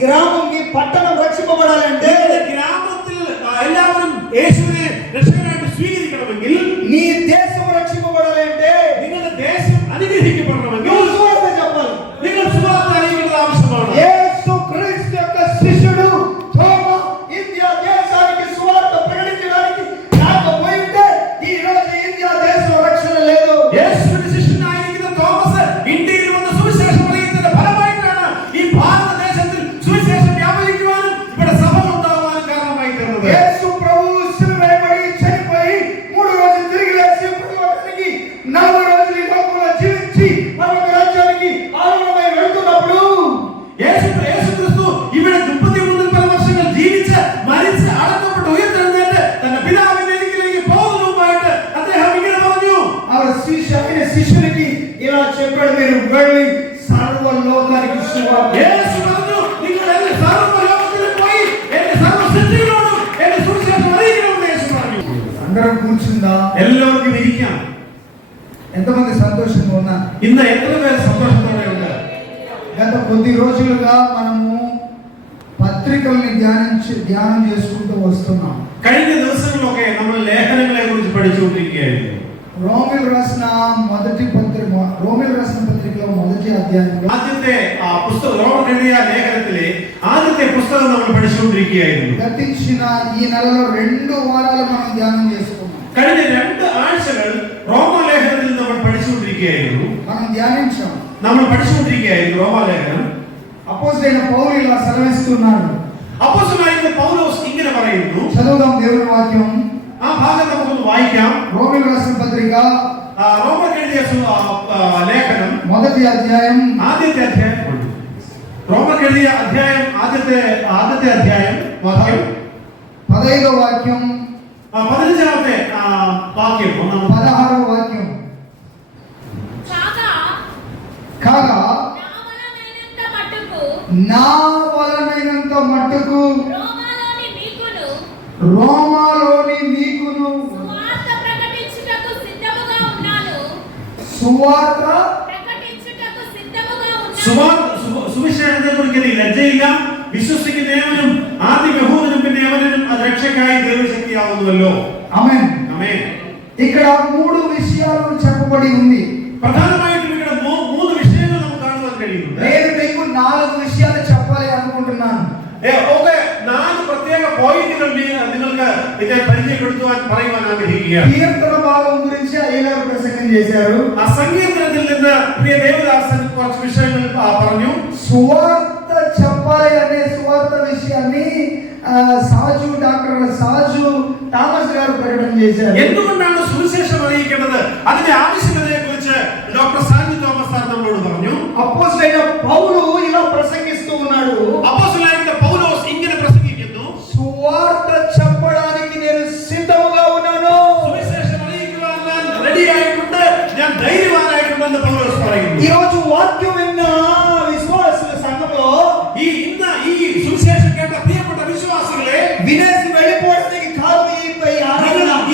ഗ്രാമം ഈ പട്ടണം രക്ഷിക്കപ്പെടാలంటే ഗ്രാമത്തിൽ എല്ലാവരും യേശുവിനെ രക്ഷകനായിട്ട് സ്വീകരിക്കണമെങ്കിൽ, నీ దేశం రక్షింపబడాలంటే നിങ്ങളുടെ ദേശം അനുഗ്രഹിക്കപ്പെടണമെങ്കിൽ నువ్వు సువార్త చెప్పాలి. നിങ്ങൾ സുవాർత അറിയിക്കേണ്ടത് ആവശ്യമാണ്. యేసు క్రీస్తు యొక్క శిష్యుడు తోమా ఇండియా దేశానికి సువార్త ప్రకటించడానికి రాకపోయింటే ఈ రోజు ఇండియా దేశం రక్షణ లేదు. യേശുവിന്റെ ശിഷ്യനായിരിക്കുന്ന തോമസ് ഇന്ത്യയിൽ വന്ന സുവിശേഷം അറിയിച്ചതിന്റെ ഫലമായിട്ടാണ് ഈ ഭാരതദേശത്തിൽ സുവിശേഷം വ്യാപരിക്കുവാനും ഇവിടെ സഭ ഉണ്ടാവാനും കാരണമായി തീർന്നത്. యేసు ప్రభు శిలువపై చనిపోయి 3 రోజులు తిరిగి లేచి పరలోకానికి 40 రోజులు ఈ లోకంలో జీవించి పరలోక రాజ్యానికి ఆరోహణమై వెళ్తున్నప్పుడు యేసుక్రీస్తు ഇവിടെ 33 വർഷങ്ങൾ ജീവിച്ച് മരിച്ച് അടക്കപ്പെട്ട് ഉയർത്തെഴുന്നേറ്റ് തന്റെ പിതാവിന്റെ അടുക്കലേക്ക് പോകുന്നതുമായിട്ട് അദ്ദേഹം ഇങ്ങനെ പറഞ്ഞു. శిష్యునికి ఇలా చెప్పాడు, మీరు వెళ్ళి సర్వ లోకానికి సువార్త. యేసు പറഞ്ഞു, നിങ്ങൾ സർവ്വ ലോകത്തിൽ പോയി എന്റെ സർവ്വ സൃഷ്ടികളോടും എന്റെ സുവിശേഷം അറിയിക്കണമെന്ന് യേശു പറഞ്ഞു. అందరం కూర్చుందా? എല്ലാവർക്കും ഇരിക്കാം. ఎంతమంది సంతోషంగా ఉన్నా? ഇന്ന് എത്ര പേർ സന്തോഷത്തോടെ ഉണ്ട്? గత కొద్ది రోజులుగా మనము పత్రికల్ని ధ్యానం చేసుకుంటూ వస్తున్నాం. കഴിഞ്ഞ ദിവസങ്ങളിലൊക്കെ നമ്മൾ ലേഖനങ്ങളെ കുറിച്ച് പഠിച്ചുകൊണ്ടിരിക്കുകയായിരുന്നു. రోమిల్ రాసిన పత్రికలో మొదటి అధ్యాయంలో ആദ്യത്തെ പുസ്തകം, റോമർ എഴുതിയ ലേഖനത്തിലെ ആദ്യത്തെ പുസ്തകം നമ്മൾ പഠിച്ചുകൊണ്ടിരിക്കുകയായിരുന്നു. గతించిన ఈ నెలలో 2 వారాలు మనం ధ్యానం చేసుకున్నాం. കഴിഞ്ഞ 2 ആഴ്ചകൾ റോമാലേഖനത്തിൽ നമ്മൾ പഠിച്ചുകൊണ്ടിരിക്കുകയായിരുന്നു. നമ്മൾ പഠിച്ചുകൊണ്ടിരിക്കുകയായിരുന്നു റോമാലേഖനം. అపోస్తలుడైన పౌలు ఇలా సెలవిస్తున్నాడు. അപ്പോസ്തലനായ പൗലോസ് ഇങ്ങനെ പറയുന്നു. చదువుదాం దేవుని వాక్యం. ആ ഭാഗം നമുക്ക് വായിക്കാം. రోమిల్ రాసిన పత్రిక റോമർക്ക് എഴുതിയ ലേഖനം మొదటి అధ్యాయం ആദ്യത്തെ അധ്യായം. റോമർക്ക് എഴുതിയ അധ്യായം ആദ്യത്തെ അധ്യായം 15వ వాక్యం 15ാമത്തെ വാക്യം 16వ వాక్యం. కాగా నా వలనైనంత మట్టుకు రోమాలోని మీకును సువార్త സുവിശേഷത്തെ കുറിച്ച് ലജ്ജയില്ല. വിശ്വസിക്കുന്ന ഏവനും ആദ്യം യഹൂദനും പിന്നെ യവനനും അത് രക്ഷയ്ക്കായി ദൈവശക്തിയാവുന്നുവല്ലോ. ఆమేన్. ആമേൻ. ఇక్కడ 3 విషయాలు చెప్పబడి ఉంది. പ്രധാനമായിട്ടും ഇവിടെ 3 വിഷയങ്ങൾ നമുക്ക് കാണുവാൻ കഴിയുന്നുണ്ട്. నేను మీకు 4 విషయాలు చెప్పాలి అనుకుంటున్నాను. ഓക്കെ 4 പ്രത്യേക പോയിന്റുകൾ നിങ്ങൾക്ക് ഇത് പരിചയപ്പെടുത്തുവാൻ പറയുവാൻ ആഗ്രഹിക്കുകയാണ്. కీర్తన భాగం గురించి అయ్యగారు ప్రసంగం చేశారు. ആ സങ്കീർത്തനത്തിൽ നിന്ന് പ്രിയ ദേവദാസൻ കുറച്ച് വിഷയങ്ങൾ പറഞ്ഞു. సువార్త చెప్పాలి అనే సువార్త విషయాన్ని డాక్టర్ సాజు థామస్ గారు ప్రకటన చేశారు. എന്തുകൊണ്ടാണ് സുവിശേഷം അറിയിക്കേണ്ടത്, അതിന്റെ ആവശ്യകതയെ കുറിച്ച് ഡോക്ടർ സാജു തോമസ് സാർ നമ്മളോട് പറഞ്ഞു. అపోస్తలుడైన పౌలు ఇలా ప్రసంగిస్తూ ఉన్నాడు. അപ്പോസ്തലനായ പൗലോസ് ഇങ്ങനെ പ്രസംഗിക്കുന്നു. సువార్త చెప్పడానికి నేను సిద్ధంగా ఉన్నాను. സുവിശേഷം അറിയിക്കുവാൻ ഞാൻ റെഡിയായിട്ടുണ്ട്, ഞാൻ ധൈര്യവാനായിട്ടുണ്ടെന്ന് പൗലോസ് പറയുന്നു. ఈ రోజు వాక్యం విన్న విశ్వాసుల సంఘంలో ഈ സുവിശേഷം കേട്ട പ്രിയപ്പെട്ട വിശ്വാസികളെ, వినేసి వెళ్ళిపోవడానికి కాదు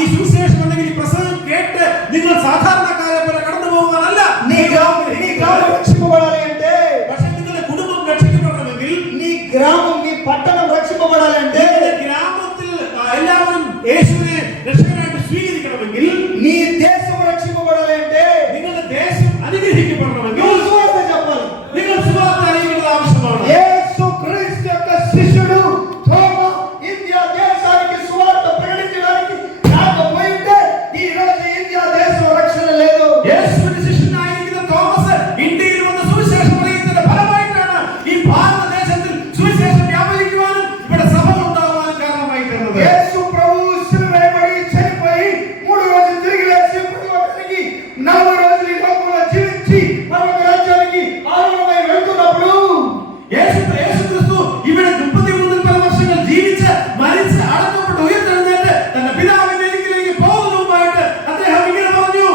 ఈ സുവിശേഷം അല്ലെങ്കിൽ ഈ പ്രസംഗം കേട്ട് നിങ്ങൾ സാധാരണക്കാരെ പോലെ കടന്നു പോകാനല്ല. నీ గ్రామం రక్షింపబడాలి అంటే, പക്ഷേ നിങ്ങളുടെ കുടുംബം രക്ഷിക്കപ്പെടണമെങ്കിൽ, నీ గ్రామం నీ పట్టణం రక్షింపబడాలంటే, ഗ്രാമത്തിൽ എല്ലാവരും യേശുവിനെ രക്ഷകനായിട്ട് സ്വീകരിക്കണമെങ്കിൽ, నీ దేశం రక్షింపబడాలంటే, നിങ്ങളുടെ ദേശം അനുഗ്രഹിക്കപ്പെടണമെങ്കിൽ నువ్వు సువార్త చెప్పాలి. നിങ്ങൾ സുవార్త അറിയിക്കേണ്ടത് ആവശ്യമാണ്. యేసు క్రీస్తు యొక్క శిష్యుడు తోమా ఇండియా దేశానికి సువార్త ప్రకటించడానికి రాకపోయింటే ఈ రోజు ఇండియా దేశం రక్షణ లేదు. യേശുവിന്റെ ശിഷ്യനായിരിക്കുന്ന തോമസ് ഇന്ത്യയിൽ വന്ന സുവിശേഷം അറിയിച്ചതിന്റെ ഫലമായിട്ടാണ് ഈ ഭാരതദേശത്തിൽ സുവിശേഷം വ്യാപരിക്കുവാനും ഇവിടെ സഭ ഉണ്ടാവാനും കാരണമായി തീർന്നത്. యేసు ప్రభు శిలువపై చనిపోయి 3 రోజులు తిరిగి లేచి పరలోకానికి 40 రోజులు ఈ లోకంలో జీవించి పరలోక రాజ్యానికి ఆరోహణమై వెళ్తున్నప్పుడు యేసుక్రీస్తు ഇവിടെ 33 വർഷങ്ങൾ ജീവിച്ച് മരിച്ച് അടക്കപ്പെട്ട് ഉയർത്തെഴുന്നേറ്റ് തന്റെ പിതാവിന്റെ അടുക്കലേക്ക് പോകുന്നതുമായിട്ട് അദ്ദേഹം ഇങ്ങനെ പറഞ്ഞു.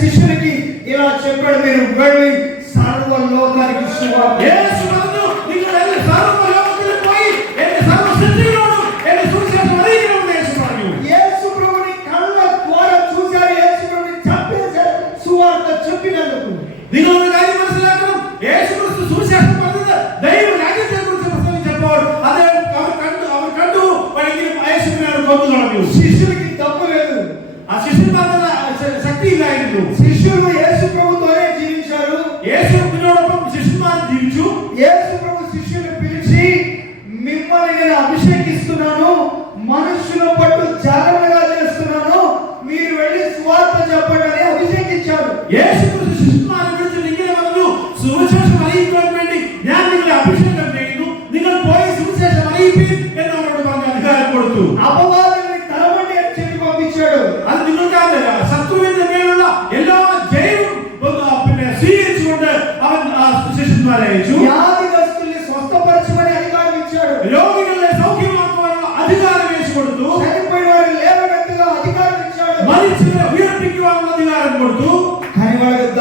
శిష్యునికి ఇలా చెప్పాడు, మీరు వెళ్ళి సర్వ లోకానికి సువార్త. యేసు പറഞ്ഞു, നിങ്ങൾ സർവ്വ ലോകത്തിൽ പോയി എന്റെ സർവ്വ സൃഷ്ടികളോടും എന്റെ സുവിശേഷം അറിയിക്കണമെന്ന് യേശു പറഞ്ഞു. యేసు ప్రభుని కళ్ళ ద్వారా చూశారు, యేసు ప్రభుని చంపేశారు సువార్త చెప్పినందుకు. നിങ്ങൾ ഒരു കാര്യം മനസ്സിലാക്കണം, യേശുക്രിസ്തു സുവിശേഷം പറഞ്ഞത് ദൈവരാജ്യത്തെ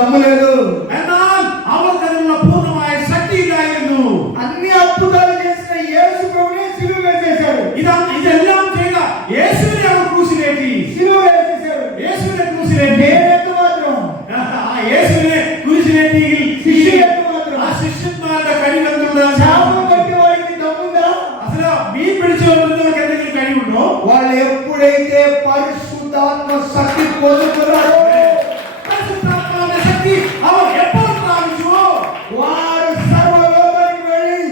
దమ్ము లేదు. എന്നാൽ അവർക്ക് അതിനുള്ള പൂർണ്ണമായ ശക്തിയില്ലായിരുന്നു. అన్ని అద్భుతాలు చేసిన యేసు ప్రభువుని సిలువ వేసేశారు. ഇതെല്ലാം ചെയ്ത യേശുവിനെ അവർ ക്രൂശിലേറ്റി. సిలువ వేసేశారు. യേശുവിനെ ക്രൂശിലേറ്റി. నేనెంత మాత్రం യേശുവിനെ ക്രൂശിലേറ്റിയിൽ శిష్యులెంత మాత్రం ആ ശിഷ്യന്മാരുടെ കഴിവെന്തുണ്ട്? చేప పట్టే వాడికి దమ్ముందా? అసలు മീൻ പിടിച്ചുകൊണ്ടിരുന്നവർക്ക് എന്തെങ്കിലും കഴിവുണ്ടോ? వాళ్ళు ఎప్పుడైతే పరిశుద్ధాత్మ శక్తి పొందుతున్నారో పరిశుద్ధాత్మ శక్తి അവർ എപ്പോൾ പ്രാപിച്ചുവോ వారు సర్వలోకానికి వెళ్ళి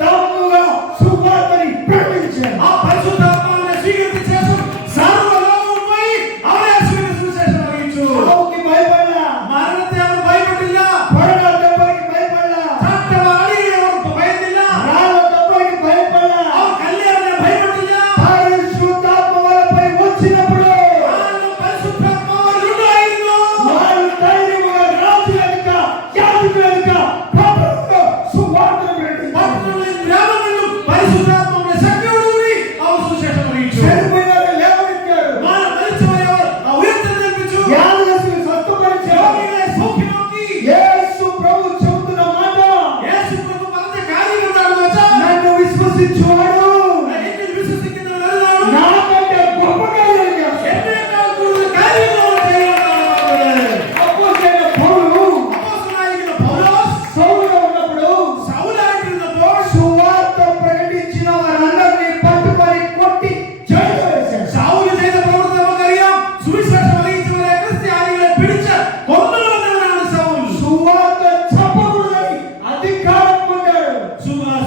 దమ్ముగా సువార్తని ప్రకటించారు. ആ പരിശുദ്ധാത്മാവിനെ സ്വീകരിച്ച ശേഷം സർവ്വലോകവും പോയി അവർ യേശുവിന്റെ സുവിശേഷം അറിയിച്ചു. చావుకి భయపడలా, മരണത്തെ അവർ ഭയപ്പെട്ടില്ല. పడగ దెబ్బకి భయపడలా, ചാട്ടവാടിയെ അവർ ഭയന്നില്ല. రాళ్ళ దెబ్బకి భయపడలా. അവർ കല്ലേറിനെ ഭയപ്പെട്ടില്ല. పరిశుద్ధాత్మ వాళ్ళపై వచ్చినప్పుడు കാരണം പരിശുദ്ധാത്മാവിൽ ഉണ്ടായിരുന്നു. వారు ధైర్యముగా రాజు వెనుక, యాజకుల వెనుక ప్రభువుతో సువార్తను ప్రకటించారు. പട്ടണങ്ങളിലും ഗ്രാമങ്ങളിലും പരിശുദ്ധാത്മാവിന്റെ ശക്തിയോടുകൂടി അവർ സുവിശേഷം അറിയിച്ചു. చనిపోయిన వారిని లేవనెత్తారు. മരിച്ചവരെ അവർ ഉയർത്തെഴുന്നേൽപ്പിച്ചു. వ్యాధులను స్వస్థపరిచారు. രോഗികളെ സൗഖ്യമാക്കി. యేసు ప్రభు చెబుతున్న మాట, യേശു പ്രഭു പറഞ്ഞ കാര്യം എന്താണെന്ന് വെച്ചാൽ నన్ను విశ్వసించువాడు എന്നിൽ വിശ്വസിക്കുന്നവരെല്ലാം నాకంటే గొప్ప కార్యాలు చేస్తాడు. എന്നേക്കാൾ കൂടുതൽ കാര്യങ്ങൾ അവർ ചെയ്യുമെന്നാണ്. అపోస్తలుడైన పౌలు അപ്പോസ്തലനായിരിക്കുന്ന പൗലോസ് సౌలుగా ఉన్నప్పుడు ശൗലായിട്ടിരുന്നപ്പോൾ సువార్త ప్రకటించిన వారందరినీ పట్టుకొని కొట్టి జైలు వేశాడు. ശൗല് ചെയ്ത പ്രവൃത്തി നമുക്കറിയാം. സുവിശേഷം അറിയിച്ചവരെ ക്രിസ്ത്യാനികളെ പിടിച്ച് കൊന്നുകളഞ്ഞവനാണ് ശൗൽ. సువార్త చెప్పకూడదని అధికారం పొందాడు.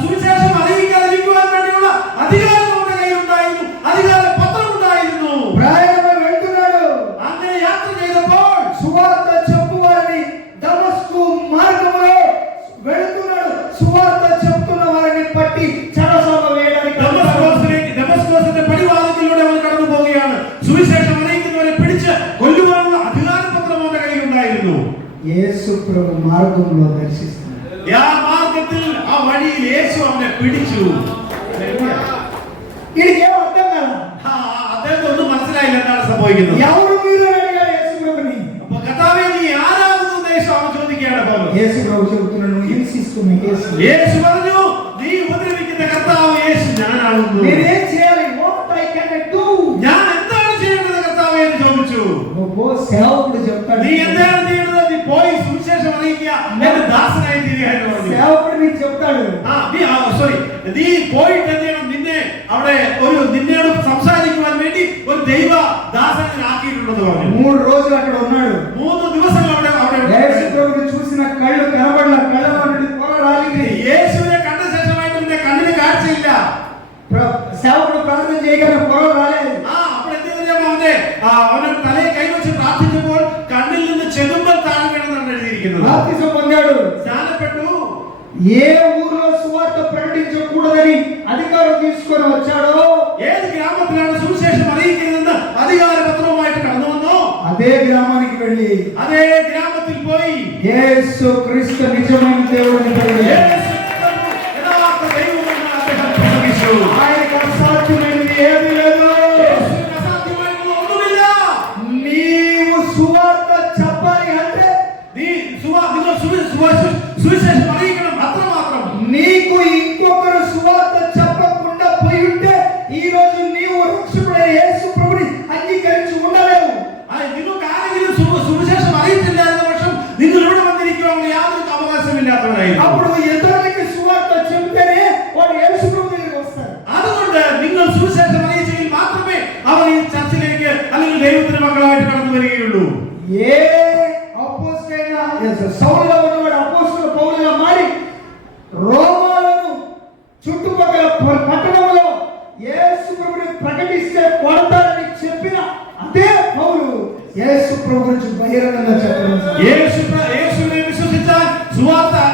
സുവിശേഷം അറിയിക്കാതിരിക്കുവാൻ വേണ്ടിയുള്ള അധികാരം അവരുടെ കയ്യിലുണ്ടായിരുന്നു. അധികാര പത്രം ഉണ്ടായിരുന്നു. ప్రయాణం వెళ్తున్నాడు. അങ്ങനെ യാത്ര ചെയ്തപ്പോൾ సువార్త చెప్పువారిని దమస్కు మార్గంలో వెళుతున్నాడు. సువార్త చెప్తున్న వారిని పట్టి చెరసాల వేయడానికి ദമസ്കോസിന്റെ പടിവാതിലൂടെ അവൻ കടന്നു പോവുകയാണ്. സുവിശേഷം അറിയിക്കുന്നവരെ പിടിച്ച് കൊല്ലുവാനുള്ള അധികാരപത്രം അവന്റെ കയ്യിലുണ്ടായിരുന്നു. యేసు ప్రభు మార్గంలో దర్శిస్తున్నాడు. ആ മാർഗത്തിൽ ആ വഴിയിൽ യേശു അവനെ പിടിച്ചു. ఇది ఏం అర్థం కాదు. അദ്ദേഹത്തെ ഒന്നും മനസ്സിലായില്ല എന്താണ് സംഭവിക്കുന്നത്. ఎవరు మీరు అని అడిగారు యేసు ప్రభుని. അപ്പൊ കർത്താവേ നീ ആരാകുന്നു ദേശം അവൻ ചോദിക്കുകയാണ്. പൗലോസ് యేసు ప్రభు చెబుతున్నాడు, నువ్వు హింసిస్తున్న యేసు. యేసు പറഞ്ഞു നീ ഉപദ്രവിക്കുന്ന കർത്താവ് യേശു ഞാനാകുന്നു. నేనేం చేయాలి? What I can do? ഞാൻ എന്താണ് ചെയ്യേണ്ടത് കർത്താവേ എന്ന് ചോദിച്ചു. నువ్వు సేవకుడు చెప్తాడు. നീ എന്താണ് ചെയ്യേണ്ടത്? നീ പോയി സുവിശേഷം അറിയിക്കുക എന്ന് ദാസനായി തീരുക എന്ന് പറഞ്ഞു. సేవకుడు నీకు చెప్తాడు. നീ പോയിട്ട് എന്ത് ചെയ്യണം? നിന്നെ അവിടെ നിന്നോട് സംസാരിക്കുവാൻ വേണ്ടി ഒരു ദൈവ ദാസനെ ആക്കിയിട്ടുണ്ടെന്ന് പറഞ്ഞു. 3 రోజులు అక్కడ ఉన్నాడు. 3 ദിവസങ്ങൾ അവിടെ యేసు ప్రభుని చూసిన కళ్ళు కనబడల, కళ్ళలో నుండి పోరాడాలి. യേശുവിനെ കണ്ട ശേഷമായിട്ട് നിന്റെ കണ്ണിന് കാഴ്ചയില്ല. సేవకుడు ప్రార్థన చేయగానే పొరవ రాలేదు. അപ്പോൾ എന്ത് ചെയ്തു? അവന് തലയെ കൈവച്ച് പ്രാർത്ഥിച്ചപ്പോൾ കണ്ണിൽ നിന്ന് ചെതുമ്പൽ താഴെ വീണെന്നാണ് എഴുതിയിരിക്കുന്നത്. బాప్తిసం పొందాడు. സ്നാനപ്പെട്ടു. ఏ ఊర్లో సువార్త ప్రకటించకూడదని అధికారం తీసుకొని వచ్చాడో ഏത് ഗ്രാമത്തിലാണ് സുവിശേഷം അറിയിക്കുന്നതെന്ന് അധികാരപത്രവുമായിട്ട് കടന്നു വന്നോ అదే గ్రామానికి వెళ్ళి അതേ ഗ്രാമത്തിൽ പോയി యేసు క్రీస్తు నిజమైన దేవుడిని ప్రకటించాడు. യഥാർത്ഥ ദൈവമെന്ന് അദ്ദേഹം പ്രസംഗിച്ചു. ఆయనకు అసాధ్యమైనది ఏమీ లేదు. യേശുവിന് അസാധ്യമായിട്ടുള്ള ഒന്നുമില്ല. నీవు సువార్త చెప్పాలి అంటే നിങ്ങൾ സുവിശേഷം അറിയിക്കണം, അത്രമാത്രം. నీకు ఇంకొకరు సువార్త చెప్పకుండా పోయి ఉంటే ఈ రోజు నీవు రక్షకుడైన యేసు ప్రభుని అంగీకరించి ఉండలేవు. നിങ്ങൾക്ക് ആരെങ്കിലും സുവിശേഷം അറിയിച്ചില്ലാത്ത പക്ഷം നിങ്ങൾ ഇവിടെ വന്നിരിക്കുവാനുള്ള യാതൊരു അവകാശമില്ലാത്തവരായിരുന്നു. అప్పుడు ఇతరులకి సువార్త చెబితేనే వాడు యేసు ప్రభు దగ్గరికి వస్తారు. അതുകൊണ്ട് നിങ്ങൾ സുവിശേഷം അറിയിച്ചെങ്കിൽ മാത്രമേ അവർ ഈ ചർച്ചിലേക്ക് അല്ലെങ്കിൽ ദൈവത്തിന്റെ മക്കളായിട്ട് കടന്നു വരികയുള്ളൂ. ఏ అపోస్తలైన సౌలుగా ఉన్నవాడు అపోస్తలుడు పౌలుగా మారి రోమాలను చుట్టుపక్కల పట్టణంలో యేసు ప్రభుని ప్రకటిస్తే కొడతారని చెప్పిన అదే పౌలు యేసు ప్రభు గురించి బహిరంగంగా చెప్పడం. യേശുവിനെ വിശ്വസിച്ചാൽ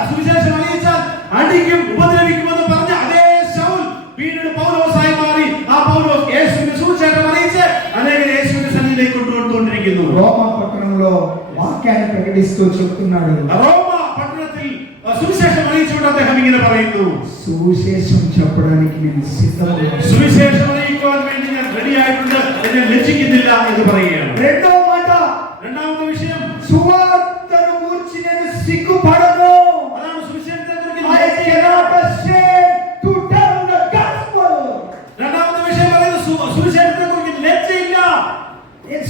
സുവിശേഷം അറിയിച്ചാൽ അടിക്കും ഉപദ്രവിക്കുമെന്ന് പറഞ്ഞ അതേ ശൗൽ പിന്നീട് പൗലോസായി മാറി. ആ പൗലോസ് യേശുവിന്റെ സുവിശേഷം അറിയിച്ച് അനേകരെ യേശുവിന്റെ സന്നിധിയിലേക്ക് കൊണ്ടുവന്നിരിക്കുന്നു. రోమా పట్టణంలో వాక్యాన్ని ప్రకటిస్తూ చెప్తున్నాడు. റോമ പട്ടണത്തിൽ സുവിശേഷം അറിയിച്ചുകൊണ്ട് അദ്ദേഹം ഇങ്ങനെ പറയുന്നു, సువిశేషం చెప్పడానికి నేను సిద్ధంగా. സുവിശേഷം അറിയിക്കുവാൻ വേണ്ടി ഞാൻ റെഡിയായിട്ടുണ്ട്, എന്നെ ലജ്ജിക്കുന്നില്ല എന്ന് പറയുകയാണ്. రెండో మాట, രണ്ടാമത്തെ വിഷയം, సువార్తను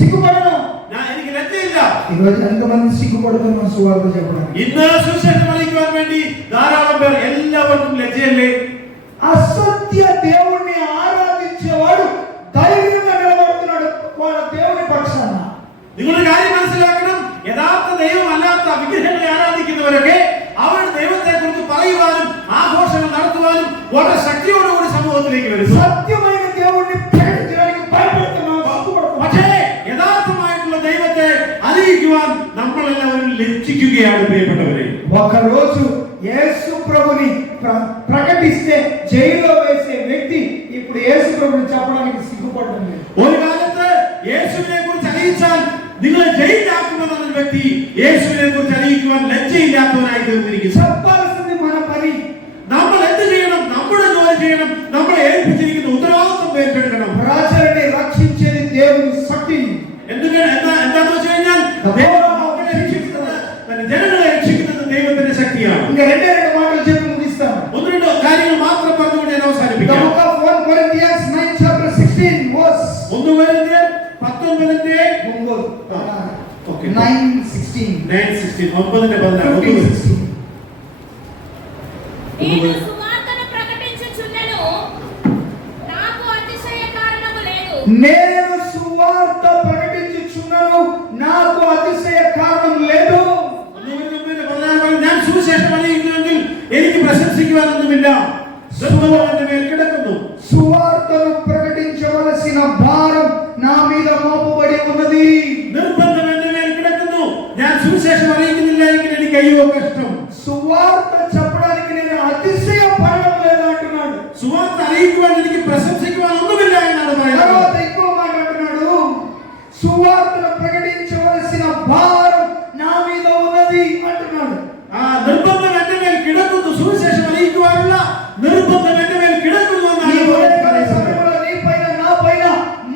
సిగ్గుపడను. എനിക്ക് ലജ്ജയില്ല. ఈరోజు ఎంతమంది సిగ్గుపడుతున్నాం సువార్త చెప్పడానికి? ഇന്ന് സുവിശേഷം അറിയിക്കുവാൻ വേണ്ടി ധാരാളം പേർ, എല്ലാവർക്കും ലജ്ജയല്ലേ? అసత్య దేవుణ్ణి ఆరాధించేవాడు ధైర్యంగా నిలబడుతున్నాడు వాళ్ళ దేవుని పక్షాన. നിങ്ങളൊരു കാര്യം മനസ്സിലാക്കണം, യഥാർത്ഥ ദൈവമല്ലാത്ത വിഗ്രഹങ്ങളെ ആരാധിക്കുന്നവരൊക്കെ അവരുടെ ദൈവത്തെ കുറിച്ച് പറയുവാനും ആഘോഷങ്ങൾ നടത്തുവാനും വളരെ ശക്തിയോടുകൂടി സമൂഹത്തിലേക്ക് വരുന്നു. సత్యమైన దేవుణ్ణి ప్రకటించడానికి భయపడుతున్నాం, సిగ్గుపడుతున్నాం. പക്ഷേ യഥാർത്ഥമായിട്ടുള്ള ദൈവത്തെ അറിയിക്കുവാൻ നമ്മളെല്ലാവരും ലജ്ജിക്കുകയാണ് പ്രിയപ്പെട്ടവരെ. ఒక రోజు యేసు ప్రభుని ప్రకటిస్తే జైల్లో వేసే వ్యక్తి ఇప్పుడు యేసు ప్రభుని చెప్పడానికి సిగ్గుపడుతుంది. ഒരു കാലത്ത് യേശുവിനെ കുറിച്ച് അറിയിച്ചാൽ നിങ്ങളെ ജയിലിലാക്കുമെന്ന വ്യക്തി യേശുവിനെ കുറിച്ച് അറിയിക്കുവാൻ ലജ്ജയില്ലാത്തവനായി തീർന്നിരിക്കുന്നു. చెప్పాల్సింది మన పని. നമ്മൾ എന്ത് ചെയ്യണം? നമ്മുടെ ജോലി ചെയ്യണം. നമ്മളെ ഏൽപ്പിച്ചിരിക്കുന്ന ഉത്തരവാദിത്വം ഏറ്റെടുക്കണം. ప్రజల్ని రక్షించేది దేవుని శక్తి. എന്താണെന്ന് വെച്ച് കഴിഞ്ഞാൽ ജനങ്ങളെ രക്ഷിക്കുന്നത് ദൈവത്തിന്റെ ശക്തിയാണ്. ఇంకా రెండే మాటలు చెప్పి ముగిస్తాను. ഒന്ന് രണ്ട് കാര്യങ്ങൾ മാത്രം പറഞ്ഞുകൊണ്ട് ഞാൻ അവസാനിപ്പിക്കാം. 1 Corinthians 9 chapter 16 verse 1 കൊരിന്ത്യർ 19-ന്റെ 9:16 9:16 నేను సువార్తను ప్రకటించుచున్నను, నాకు అతిశయ కారణము లేదు. నేను సువార్త ప్రకటించుచున్నను, నాకు అతిశయ కారణం లేదు. ഞാൻ സുവിശേഷം അറിയിക്കുമെങ്കിൽ എനിക്ക് പ്രശംസിക്കുവാനൊന്നുമില്ല. എന്റെ മേൽ കിടക്കുന്നു. సువార్తను ప్రకటించవలసిన భారం నా మీద మోపబడి ఉన్నది. നിർബന്ധം എന്റെ മേൽ കിടക്കുന്നു. ഞാൻ സുവിശേഷം അറിയിക്കുന്നില്ല എങ്കിൽ എനിക്ക് അയ്യോ കഷ്ടം. సువార్త చెప్పడానికి నేను అతిశయపడడం లేదు అంటున్నాడు. സുവാർత അറിയിക്കുവാൻ എനിക്ക് പ്രശംസിക്കുവാൻ ഒന്നുമില്ല എന്നാണ് പറയുന്നത്. తర్వాత ఇంకో మాట అంటున్నాడు, సువార్తను ప్రకటించవలసిన భారం నా మీద ఉన్నది అంటున్నాడు. നിർബന്ധം എന്റെ മേൽ കിടക്കുന്നു. സുവിശേഷം അറിയിക്കുവാനുള്ള നിർബന്ധം എന്റെ മേൽ കിടക്കുന്നു എന്നാണ് సమయంలో నీ పైన నా పైన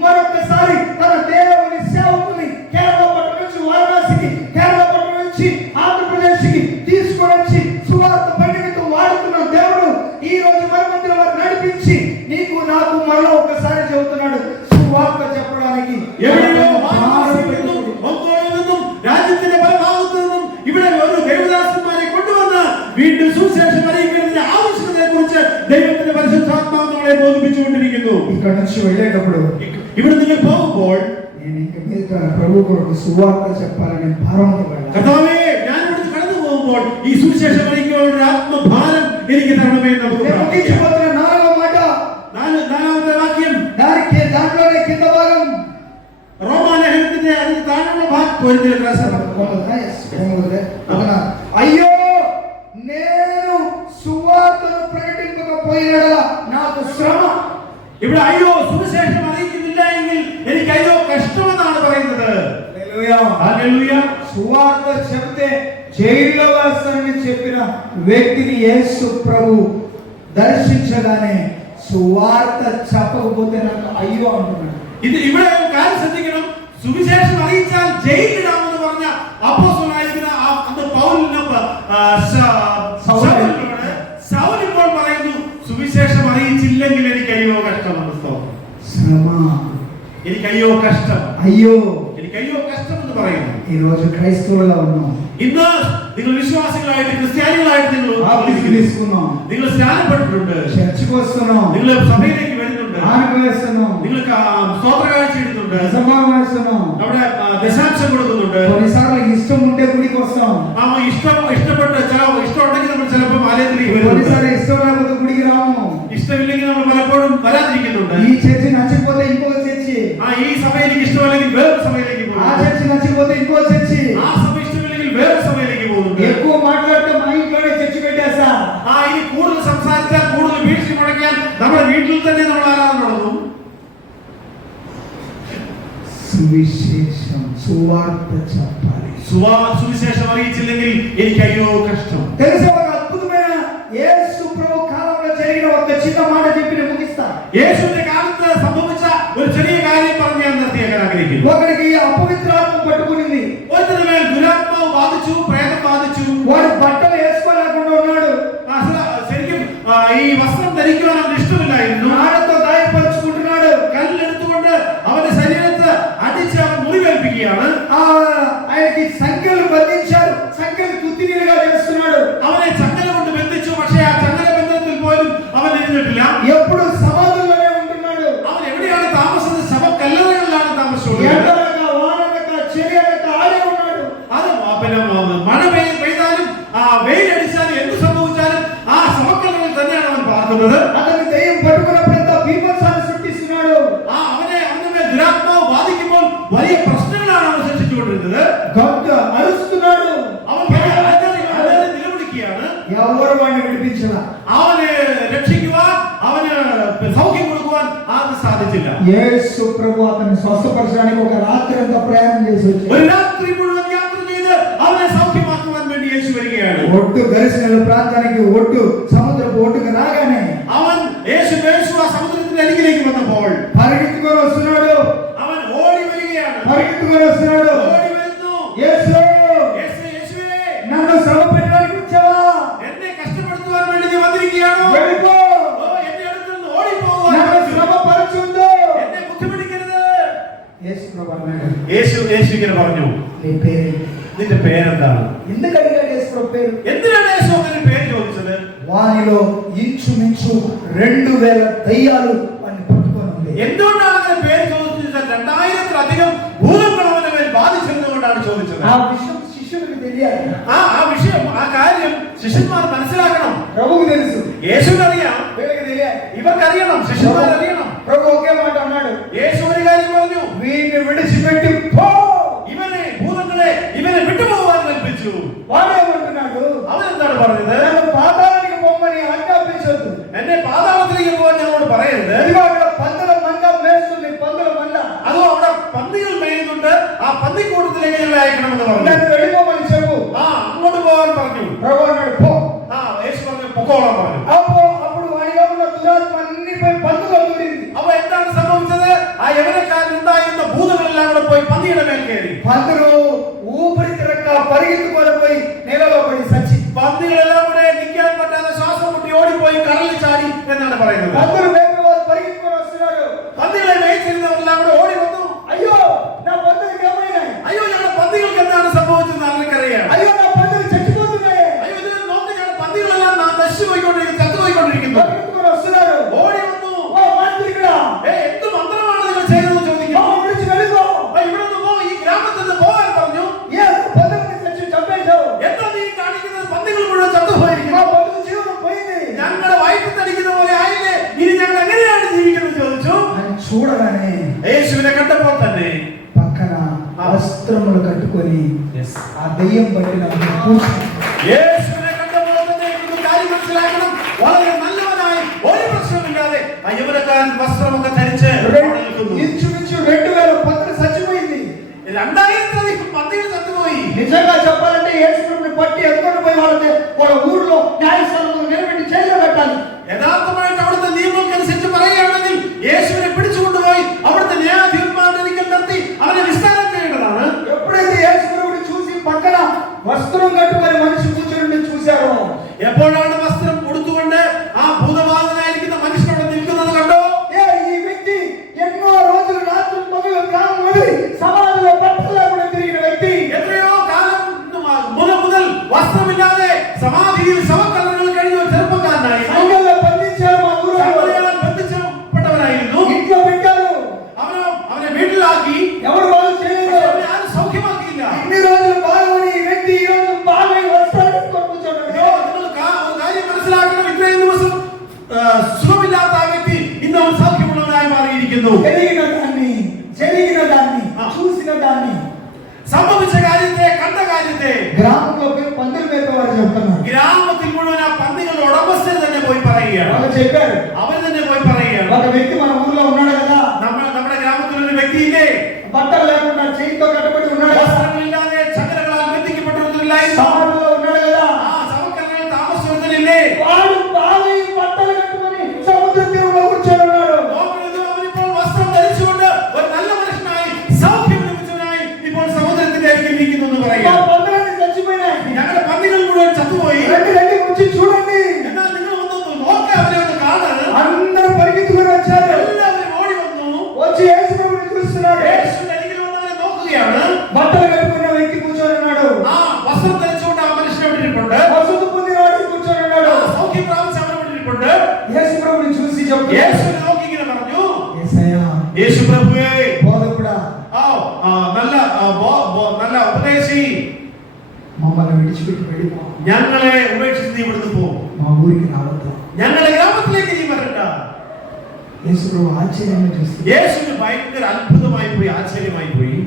మరొకసారి తన దేవుని సేవకుని కేరళ పట్టణం నుంచి వారణాసికి, కేరళ పట్టణం నుంచి ఆంధ్రప్రదేశ్కి తీసుకొని వచ్చి సువార్త పండుగతో వాడుతున్న దేవుడు ఈ రోజు మన మధ్య వారిని నడిపించి నీకు నాకు మరో ఒకసారి చెబుతున్నాడు, సువార్త చెప్పడానికి രാജ്യത്തിന്റെ പല ഭാഗത്തു നിന്നും ഇവിടെ ഓരോ ദേവദാസന്മാരെ കൊണ്ടുവന്ന് വീണ്ടും സുവിശേഷം അറിയിക്കുന്നതിന്റെ ആവശ്യകതയെ കുറിച്ച് ദൈവത്തിന്റെ പരിശുദ്ധാത്മാവ് നമ്മളെ ബോധിപ്പിച്ചുകൊണ്ടിരിക്കുന്നു. ఇక్కడ నుంచి వెళ్ళేటప్పుడు ഇവിടെ നിങ്ങൾ പോകുമ്പോൾ నేను ఇంక మీద ప్రభు కొరకు సువార్త చెప్పాలని భారంతో వెళ్ళాలి. കർത്താവേ, ഞാൻ ഇവിടുന്ന് കടന്നു പോകുമ്പോൾ ഈ സുവിശേഷം അറിയിക്കാനുള്ള ആത്മഭാരം എനിക്ക് തരണമേ എന്ന് നമുക്ക് പ്രാർത്ഥിക്കാം. നാലാമത്തെ വാക്യം దాంట్లోనే కింద భాగం റോമാലേഖനത്തിന്റെ അതിന് താഴെയുള്ള ഭാഗം കൊരിന്ത്യർ అయ్యో నేను సువార్తను ప్రకటింపకపోయినడల నాకు శ్రమ. ഇവിടെ അയ്യോ സുവിശേഷം അറിയിക്കുന്നില്ല എങ്കിൽ എനിക്ക് അയ്യോ കഷ്ടമെന്നാണ് പറയുന്നത്. ഹല്ലേലൂയ. సువార్త చెబితే జైల్లో వేస్తానని చెప్పిన వ్యక్తిని యేసు ప్రభు దర్శించగానే సువార్త చెప్పకపోతే నాకు అయ్యో అంటున్నాడు. ഇത് ഇവിടെ ഒരു കാര്യം ശ്രദ്ധിക്കണം. സുവിശേഷം അറിയിച്ചാൽ ജയിലിടാമെന്ന് പറഞ്ഞ അപ്പോസ്തലനായിരിക്കുന്ന അന്ന് പൗലിനോട് സൗൽ ഇപ്പോൾ പറയുന്നു, സുവിശേഷം അറിയിച്ചില്ലെങ്കിൽ എനിക്ക് അയ്യോ കഷ്ടമെന്ന്. శ్రమ, എനിക്ക് അയ്യോ കഷ്ടം, అయ్యో എനിക്ക് అయ్യോ കഷ്ടം എന്ന് പറയുന്നു. ఈ రోజు క్రైస్తవులుగా ఉన్నాం. ഇന്ന് നിങ്ങൾ വിശ്വാസികളായിട്ട്, ക്രിസ്ത്യാനികളായിട്ട് తీసుకున్నాం, നിങ്ങൾ സ്നാനപ്പെട്ടിട്ടുണ്ട്, చర్చికి వస్తున్నాం, നിങ്ങൾ സഭയിലേക്ക് വരുന്നുണ്ട്, ఆనకు వేస్తున్నాం, നിങ്ങൾ സ്തോത്ര കാഴ്ച ഇടുന്നുണ്ട്, దశమానం వేస్తున్నాం, അവിടെ ദശാംശം കൊടുക്കുന്നുണ്ട്. కొన్నిసార్లు ఇష్టం ఉంటే గుడికి వస్తాం, ഇഷ്ടപ്പെട്ട് ഇഷ്ടം ഉണ്ടെങ്കിൽ നമ്മൾ ചിലപ്പോൾ ആലയത്തിലേക്ക് വരുന്നുണ്ട്, కొన్నిసార్లు ఇష్టం లేకపోతే గుడికి రాము, ഇഷ്ടമില്ലെങ്കിൽ നമ്മൾ പലപ്പോഴും വരാതിരിക്കുന്നുണ്ട്. ఈ చర్చి నచ్చకపోతే ఇంకొక చర్చి, ഈ സഭ എനിക്ക് ഇഷ്ടമല്ലെങ്കിൽ വേറൊരു സഭയിലേക്ക് ఆ പോകുന്നു, చర్చి నచ్చకపోతే ఇంకో చర్చి, ആ സഭ ഇഷ്ടമില്ലെങ്കിൽ വേറൊരു സഭയിലേക്ക് പോകുന്നുണ്ട്. ఎక్కువ మాట్లాడితే మా ఇంట్లోనే చర్చి పెట్టేస్తా, ഇനി കൂടുതൽ സംസാരിച്ചാൽ, കൂടുതൽ ഭീഷണി മുഴക്കിയാൽ നമ്മുടെ വീട്ടിൽ തന്നെ നമ്മൾ ആരാധന നടത്തും. సువిశేషం సువార్త చెప్పాలి. സുവിശേഷം അറിയിച്ചില്ലെങ്കിൽ എനിക്ക് അയ്യോ കഷ്ടം. తెలుసా, ఒక అద్భుతమైన యేసు ప్రభు కాలంలో జరిగిన ఒక చిన్న మాట చెప్పి నేను ముగిస్తా. യേശുവിന്റെ കാലത്ത് സംഭവിച്ച ഒരു ചെറിയ കാര്യം പറഞ്ഞ് ഞാൻ നിർത്തിയേക്കാൻ ആഗ്രഹിക്കുന്നു. ఒకరికి అపవిత్రాత్మ పట్టుకునింది, ഒരുത്തന് മേൽ ദുരാത്മാവ് ബാധിച്ചു, പ്രേതം ബാധിച്ചു. వాడు బట్టలు వేసుకోలేకుండా ఉన్నాడు, ശരിക്കും ഈ വസ്ത്രം ധരിക്കുവാൻ അവന് ഇഷ്ടമില്ലായിരുന്നു. నాడతో గాయపరుచుకుంటున్నాడు, കല്ലെടുത്തുകൊണ്ട് അവന്റെ ശരീരത്ത് അടിച്ച് അവൻ മുറിവ് തിരിഞ്ഞിട്ടില്ല. ఎప్పుడు సమాధుల్లోనే ఉంటున్నాడు. അവൻ എവിടെയാണ് താമസിച്ചത്? ശവക്കല്ലറകളിലാണ് താമസിച്ചുകൊണ്ടിരുന്നത്. ఎండనక వాననక చలి అనక ఆడే ఉన్నాడు. അത് പിന്നെ മഴ പെയ്താലും വെയിലടിച്ചാലും എന്ത് സംഭവിച്ചാലും ആ ശവക്കല്ലറയിൽ തന്നെയാണ് അവൻ പാർക്കുന്നത്. అతని దెయ్యం పట్టుకున్నప్పుడంతా బీభత్సాన్ని సృష్టిస్తున్నాడు. അവനെ ദുരാത്മാവ് ബാധിക്കുമ്പോൾ വലിയ പ്രശ്നങ്ങളാണ് അവൻ സൃഷ്ടിച്ചുകൊണ്ടിരുന്നത്. గొంతు అరుస్తున్నాడు. അവൻ നിലവിളിക്കുകയാണ്. ఎవరు వాడిని విడిపించలా. അവന് രക്ഷിക്കുവാൻ, അവന് സൗഖ്യം കൊടുക്കുവാൻ ആർക്കും സാധിച്ചില്ല. యేసు ప్రభు అతన్ని స్వస్థపరచడానికి ఒక రాత్రి అంతా ప్రయాణం చేసి వచ్చాడు. ഒരു രാത്രി മുഴുവൻ യാത്ര ചെയ്ത് അവനെ സൗഖ്യമാക്കുവാൻ വേണ്ടി യേശു വരികയാണ്. ఒడ్డు గరిసిన ప్రాంతానికి సముద్రపు ఒడ్డుకు రాగానే അവൻ യേശു ആ സമുദ്രത്തിന്റെ അരികിലേക്ക് വന്നപ്പോൾ పరిగెత్తుకొని వస్తున్నాడు. അവൻ ഓടി വരികയാണ്. పరిగెత్తుకొని వస్తున్నాడు. ഓടി വരുന്നു. యేసు യേശുവേ, నన్ను శ్రమ పెట్టడానికి వచ్చావా? എന്നെ കഷ്ടപ്പെടുത്തുവാൻ വേണ്ടി നീ വന്നിരിക്കുകയാണോ? వెళ్ళిపో. എന്റെ അടുത്ത് നിന്ന് ഓടിപ്പോകുവാൻ నన్ను శ్రమ పరచుందో. എന്നെ ബുദ്ധിമുട്ടിക്കരുത്. యేసు ప్రభు అన్నాడు, യേശു ഇങ്ങനെ പറഞ്ഞു, నీ పేరు നിന്റെ പേരെന്താണ്? ఎందుకు అడిగాడు యేసు ప్రభు పేరు? എന്തിനാണ് യേശു അങ്ങനെ പേര് ചോദിച്ചത്? వానిలో ఇంచుమించు 2000 దయ్యాలు వాడిని పట్టుకొని ఉంది. എന്തുകൊണ്ടാണ് അങ്ങനെ പേര് ചോദിച്ചത്? 2000-ലധികം ഭൂതങ്ങൾ അവന്റെ മേൽ ബാധിച്ചെന്നുകൊണ്ടാണ് ചോദിച്ചത്. ఆ విషయం శిష్యులకు తెలియాలి. ആ വിഷയം, ആ കാര്യം ശിഷ്യന്മാർ മനസ്സിലാക്കണം. ప్రభువుకు తెలుసు, യേശുവിനറിയാം, వీళ్ళకి తెలియాలి. ഇവർക്കറിയണം, ശിഷ്യന്മാരറിയണം. ప్రభు ఒకే మాట అన్నాడు, యేసు ഒരു കാര്യം പറഞ്ഞു, వీడిని విడిచిపెట్టి పో. ഭൂതങ്ങളെ ഇവനെ വിട്ടുപോകാൻ കൽപ്പിച്ചു. వాడేమంటున్నాడు, അവൻ എന്താണ് പറഞ്ഞത്? నన్ను పాతాళానికి పొమ్మని ఆజ్ఞాపించొద్దు. എന്നെ പാതാളത്തിലേക്ക് പോകാൻ ഞങ്ങളോട് പറയരുത്. ఇదిగో అక్కడ పందుల మంద మేస్తుంది, పందుల మంద. അതോ അവിടെ പന്നികൾ മേയുന്നുണ്ട്, ആ പന്നിക്കൂട്ടത്തിലേക്ക് ഞങ്ങളെ അയക്കണമെന്ന് പറഞ്ഞു. నన్ను వెళ్ళిపోమని చెప్పు. അങ്ങോട്ട് പോകാൻ പറഞ്ഞു. ప్రభు అన్నాడు, పో. యేసు പറഞ്ഞു, പൊക്കോളാൻ പറഞ്ഞു. అప్పుడు వాడిలో ఉన్న దురాత్మ అన్ని పోయి పందులో దూరింది. അപ്പൊ എന്താണ് സംഭവിച്ചത്? ആ യവനക്കാരൻ ഉണ്ടായിരുന്ന ഭൂതങ്ങളെല്ലാം കൂടെ പോയി പന്നിയുടെ മേൽ കയറി. పందులు ఊపిరి తిరక్క పరిగెత్తుకొని పోయి నేలలో పడి సచ్చి. പന്നികളെല്ലാം കൂടെ നിൽക്കാൻ പറ്റാതെ ശ്വാസം മുട്ടി ഓടിപ്പോയി കടലിൽ ചാടി എന്നാണ് പറയുന്നത്. పందులు మేపేవారు పరిగెత్తుకొని వస్తున్నాడు. പന്നികളെ മേയിച്ചിരുന്നവരെല്ലാം കൂടെ ഓടി വന്നു. అయ్యో నా పందులకు ఏమైనాయి? അയ്യോ, ഞങ്ങളുടെ പന്നികൾക്ക് എന്താണ് സംഭവിച്ചത് അവർക്കറിയാം. అయ్యో నా పందులు చచ్చిపోతున్నాయి. അയ്യോ, ഇതിൽ നോക്ക്, ഞങ്ങളുടെ പന്നികളെല്ലാം നശിച്ചു പോയിക്കൊണ്ടിരിക്കുന്നു, ചത്തുപോയിക്കൊണ്ടിരിക്കുന്നു. పరిగెత్తుకొని వస్తున్నాడు. ഓടി വന്നു. ఓ మాంత్రికుడా, എന്ത് മന്ത്രമാണ് നിങ്ങൾ ചെയ്തതെന്ന് ചോദിക്കുന്നു. విడిచి వెళ్ళిపో. ഇവിടെ നിന്ന് പോ, ഈ ഗ്രാമത്തിൽ നിന്ന് പോകാൻ പറഞ്ഞു. ఏ పందులని చచ్చి చంపేశావు. എന്താ നീ കാണിക്കുന്നത്? പന്നികൾ മുഴുവൻ ചത്തുപോയിരിക്കുന്നു. మా పందుల జీవనం పోయింది. ഞങ്ങളുടെ വയറ്റത്തടിക്കുന്ന പോലെ ആയില്ലേ, ഇനി ഞങ്ങൾ എങ്ങനെയാണ് ജീവിക്കുന്നത് ചോദിച്ചു. అని చూడగానే യേശുവിനെ കണ്ടപ്പോൾ തന്നെ పక్కన వస్త్రములు కట్టుకొని ఆ దెయ్యం పట్టిన യേശുവിനെ കണ്ടപ്പോൾ തന്നെ ഒരു കാര്യം മനസ്സിലാക്കണം. വളരെ നല്ലവനായി ഒരു പ്രശ്നമില്ലാതെ ആ യവനക്കാരൻ വസ്ത്രമൊക്കെ ധരിച്ച് ఇంచుమించు 2000 పందులు చచ్చిపోయింది. 2000-లധികം പന്നികൾ ചത്തുപോയി. నిజంగా చెప్పాలంటే యేసుని పట్టి ఎత్తుకొని పోయి వాళ్ళ ఊర్లో న్యాయస్థానంలో నిలబెట్టి జైల్లో పెట్టాలి. യഥാർത്ഥമായിട്ട് അവിടുത്തെ നിയമങ്ങൾക്കനുസരിച്ച് പറയുകയാണെങ്കിൽ യേശുവിനെ പിടിച്ചുകൊണ്ടുപോയി അവിടുത്തെ ന്യായാധിപന്മാരുടെ അടുക്കൽ നിർത്തി അവനെ വിസ്താരം ചെയ്യേണ്ടതാണ്. ఎప్పుడైతే యేసుని చూసి పక్కన వస్త్రం కట్టుకొని మనిషి కూర్చొని చూశారో, എപ്പോഴാണ് വസ്ത്രം ഉടുത്തുകൊണ്ട് ആ ഭൂതബാധിതനായിരിക്കുന്ന മനുഷ്യൻ അവിടെ നിൽക്കുന്നത് കണ്ടോ? ఈ వ్యక్తి ఎన్నో రోజులు రాత్రి పగలు గ్రామం వదిలి సమాధిలో బట్టలు లేకుండా తిరిగిన వ్యక్తి, എത്രയോ കാലം മുതൽ വസ്ത്രമില്ലാതെ സമാധിയിൽ ശവക്കല്ലറകൾ കഴിഞ്ഞ ഒരു ചെറുപ്പക്കാരനായി సంఘంలో బంధించారు. మా ఊరిలో ബന്ധിച്ചപ്പെട്ടവനായിരുന്നു. ఇంట్లో పెట్టారు. അവനെ വീട്ടിലാക്കി. ఎవరు బాగు చేయలేదు. അവനെ ആരും സൗഖ്യമാക്കിയില്ല. ఇన్ని రోజులు బాగుని ఈ వ్యక్తి ఈ రోజు బాగా వస్త్రాలు కూర్చొని നിങ്ങൾ കാര്യം മനസ്സിലാക്കണം. ഇത്രയും ദിവസം സുഖമില്ലാത്ത ആ വ്യക്തി ഇന്ന് അവൻ സൗഖ്യമുള്ളവനായി മാറിയിരിക്കുന്നു. జరిగిన దాన్ని చూసిన దాన్ని സംഭവിച്ച കാര്യത്തെ, കണ്ട കാര്യത്തെ గ్రామంలో పందులు మేపేవారు చెప్తున్నారు. ഗ്രാമത്തിൽ മുഴുവൻ ആ പന്നികളുടെ ഉടമസ്ഥൻ തന്നെ പോയി പറയുകയാണ്. వాళ్ళు చెప్పారు, അവർ തന്നെ പോയി പറയുകയാണ്. ఒక వ్యక్తి మన ఊర్లో ఉన్నాడు కదా, നമ്മുടെ ഗ്രാമത്തിൽ ഒരു വ്യക്തിയില്ലേ, బట్టలు లేకుండా చేతితో కట్టుబడి ఉన్నాడు కదా, വസ്ത്രമില്ലാതെ ചങ്ങലകളാൽ ബന്ധിക്കപ്പെട്ടവരില്ലായിരുന്നു, సమాధిలో ఉన్నాడు కదా, ആ ശവക്കല്ലറയിൽ താമസിച്ചവരില്ലേ, వాడు బాగా ఈ బట్టలు కట్టుకొని సముద్ర తీరంలో కూర్చొని ఉన్నాడు. അവനിപ്പോൾ വസ്ത്രം ധരിച്ചുകൊണ്ട് ഒരു നല്ല മനുഷ്യനായി സൗഖ്യം ലഭിച്ചവനായി ഇപ്പോൾ സമുദ്രത്തിന്റെ അരികിൽ ഇരിക്കുന്നു എന്ന് మా പറയുക. పందులన్నీ చచ్చిపోయినాయి. ഞങ്ങളുടെ പന്നികൾ മുഴുവൻ ചത്തുപോയി. రండి రండి వచ్చి చూడండి. എന്നാൽ നിങ്ങൾ ഒന്ന് നോക്ക്, അവരെ ഒന്ന് കാണാൻ. అందరూ పరిగెత్తుకొని వచ్చారు. എല്ലാവരും ഓടി വന്നു. వచ్చి యేసు ప్రభువుని చూస్తున్నాడు. യേശുവിന്റെ അരികിൽ വന്നവരെ നോക്കുകയാണ്. బట్టలు కట్టుకున్న వ్యక్తి కూర్చొని ఉన్నాడు. ആ വസ്ത്രം ധരിച്ചുകൊണ്ട് ആ മനുഷ്യൻ അവിടെ ഇരിപ്പുണ്ട്. వసతి పొందినవాడు కూర్చొని ఉన్నాడు. സൗഖ്യം പ്രാപിച്ച അവൻ അവിടെ ഇരിപ്പുണ്ട്. యేసు ప్రభుని చూసి చెప్తున్నాడు, യേശുവിനെ നോക്കി ഇങ്ങനെ പറഞ്ഞു, యేసయ్యా, യേശു പ്രഭുവേ, బోధకుడా, നല്ല ഉപദേശി, మమ్మల్ని విడిచిపెట్టి వెళ్ళిపో, ഞങ്ങളെ ഉപേക്ഷിച്ച് നീ ഇവിടുന്ന് പോ, మా ఊరికి రావద్దు. ഞങ്ങളുടെ ഗ്രാമത്തിലേക്ക് നീ വരണ്ട. యేసు ప్రభు ఆశ్చర్యంగా చూస్తున్నారు. യേശുവിന് ഭയങ്കര അത്ഭുതമായി പോയി, ആശ്ചര്യമായി പോയി.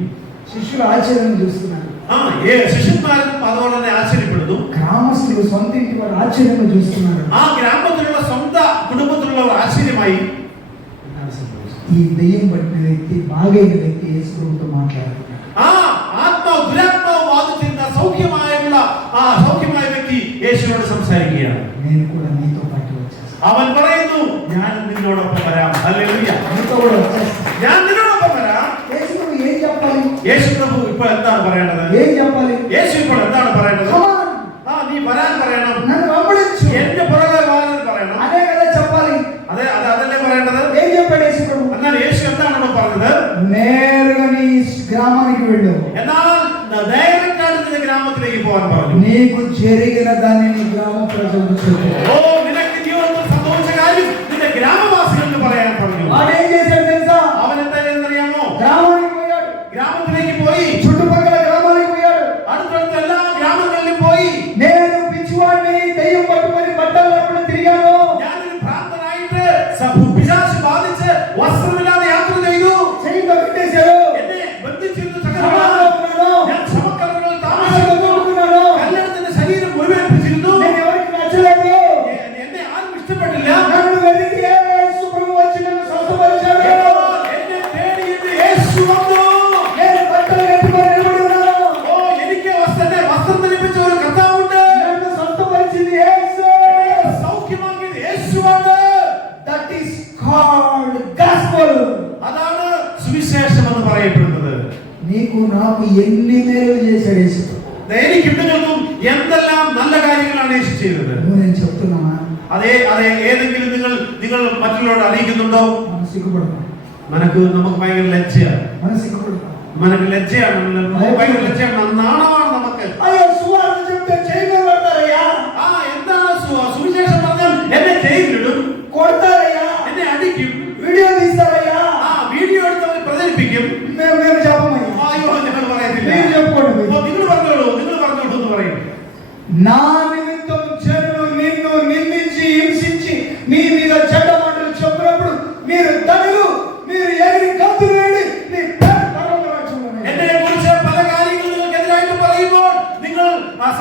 శిష్యులు ఆశ్చర్యంగా చూస్తున్నారు. ശിഷ്യന്മാരും അതുപോലെ തന്നെ ആശ്ചര്യപ്പെടുന്നു. గ్రామస్తులు సొంత ఇంటి వారు ఆశ్చర్యంగా చూస్తున్నారు. ആ ഗ്രാമത്തിലുള്ള സ്വന്തം കുടുംബത്തിലുള്ളവർ ആശ്ചര്യമായി. ఈ దెయ్యం పట్టిన వ్యక్తి, బాగైన వ్యక్తి యేసు ప్రభుతో మాట్లాడుతున్నాడు. ആ ആത്മാവ് ദുരാത്മാവ് ബാധിച്ചിരുന്ന സൗഖ്യമായ വ്യക്തി യേശുവിനോട് സംസാരിക്കുകയാണ്. నేను కూడా నీతో పాటు వచ్చేస్తాను. അവൻ പറയുന്നു, ഞാൻ നിന്നോടൊപ്പം വരാം. ഹല്ലേലൂയ. నీతో కూడా వచ్చేస్తాను. ഞാൻ നിന്നോടൊപ്പം വരാം. యేసు ప్రభు ఏం చెప్పాలి? യേശു പ്രഭു ഇപ്പോൾ എന്താണ് പറയേണ്ടത്? ఏం చెప్పాలి? യേശു ഇപ്പോൾ എന്താണ് പറയേണ്ടത്? Come on, നീ വരാൻ പറയണം, నన్ను వెంబడించు, എന്റെ പുറകെ വരാൻ പറയണം. అదే కదా చెప్పాలి. അതല്ലേ പറയേണ്ടത്? ఏం చెప్పాడు యేసు ప్రభు? എന്നാൽ യേശു എന്താണ് ഇവിടെ പറഞ്ഞത്? నేరుగా నీ గ్రామానికి వెళ్ళు, എന്നാൽ ഡയറക്റ്റാണ് നിന്റെ ഗ്രാമത്തിലേക്ക് പോകാൻ പറഞ്ഞു. నీకు జరిగిన దాన్ని నీ గ్రామ ప్రజలకు చెప్పు. നിനക്ക് ജീവിതത്തിൽ സംഭവിച്ച കാര്യം നിന്റെ ഗ്രാമവാസികൾക്ക് പറയാൻ പറഞ്ഞു. వాడు ఏం చేశాడు తెలుసా? അവൻ എന്താ ചെയ്യുന്നറിയാമോ? గ్రామానికి పోయాడు, ഗ്രാമത്തിലേക്ക് പോയി, చుట్టుపక్కల గ్రామానికి పోయాడు. അടുത്തടുത്ത എല്ലാ ഗ്രാമങ്ങളിലും പോയി. నేను పిచ్చివాడిని, దెయ్యం పట్టుకొని బట్టలు లేకుండా తిరిగాను, ഞാനൊരു ഭ്രാന്തനായിട്ട് പിശാച് ബാധിച്ച് വസ്ത്രമില്ലാതെ യാത്ര ചെയ്തു. చెయ్యితో కట్టేశాడు, എന്നെ ബന്ധിച്ചിരുന്നു సమాధిలో ఉన్నాను, ഞാൻ ശവക്കല്ലറകളിൽ ఆశగా താമസിച്ചു. కొట్టుకున్నాను, കല്ലെടുത്തിന്റെ ശരീരം മുഴുവേൽപ്പിച്ചിരുന്നു. నేను ఎవరికి నచ్చలేదు, എന്നെ ആരും ഇഷ്ടപ്പെട്ടില്ല. నన్ను వెతికి యేసు ప్రభు వచ్చి నన్ను స్వస్థపరిచాడు. എന്നെ തേടി എന്ന് യേശു വന്നു. నేను బట్టలు కట్టుకొని నిలబడి ఉన్నాను, എനിക്ക് വസ്ത്രം ധരിപ്പിച്ച ഒരു കർത്താവുണ്ട്. నన్ను స్వస్థపరిచింది యేసు. സൗഖ്യമാക്കിയത് യേശുവാണ്. That is called gospel. അതാണ് സുവിശേഷം എന്ന് പറയപ്പെടുന്നത്. నీకు నాకు ఎన్ని మేలు చేశాడు యేసు. എനിക്കും നിങ്ങൾക്കും എന്തെല്ലാം നല്ല കാര്യങ്ങളാണ് യേശു ചെയ്തത്. నేను చెప్తున్నానా? അതെ ഏതെങ്കിലും നിങ്ങൾ മറ്റുള്ളവരോട് അറിയിക്കുന്നുണ്ടോ? మనం సిగ్గుపడతాం, നമുക്ക് ഭയങ്കര ലജ്ജയാണ്. మనం సిగ్గుపడతాం. మనకు ലജ്ജയാണ്, ഭയങ്കര ലജ്ജയാണ്, നാണമാണ് നമുക്ക്. అయ్యో సువార్త చెప్తే జైల్లో పడతారయ్యా, എന്താണ് സുവിശേഷം പറഞ്ഞാൽ എന്നെ ജയിലിലിടും, కొడతారయ్యా, എന്നെ അടിക്കും, వీడియో తీస్తారయ్యా, വീഡിയോ എടുത്തവർ പ്രചരിപ്പിക്കും. మేము చెప్పమయ్యా, അയ്യോ ഞങ്ങൾ പറയത്തില്ല. మీరు చెప్పుకోండి. നിങ്ങൾ പറഞ്ഞോളൂ എന്ന് പറയും. నా నిమిత్తం జనులు నిన్ను నిందించి హింసించి మీ మీద చెడ్డ మాటలు చెప్పినప్పుడు మీరు ధనులు, మీరు ఎగిరి గంతులు వేయండి, మీ పేరు పరలోక రాజ్యంలో ఉంది. എന്നെ കുറിച്ച് പല കാര്യങ്ങളും നിങ്ങൾക്കെതിരായിട്ട് പറയുമ്പോൾ നിങ്ങൾ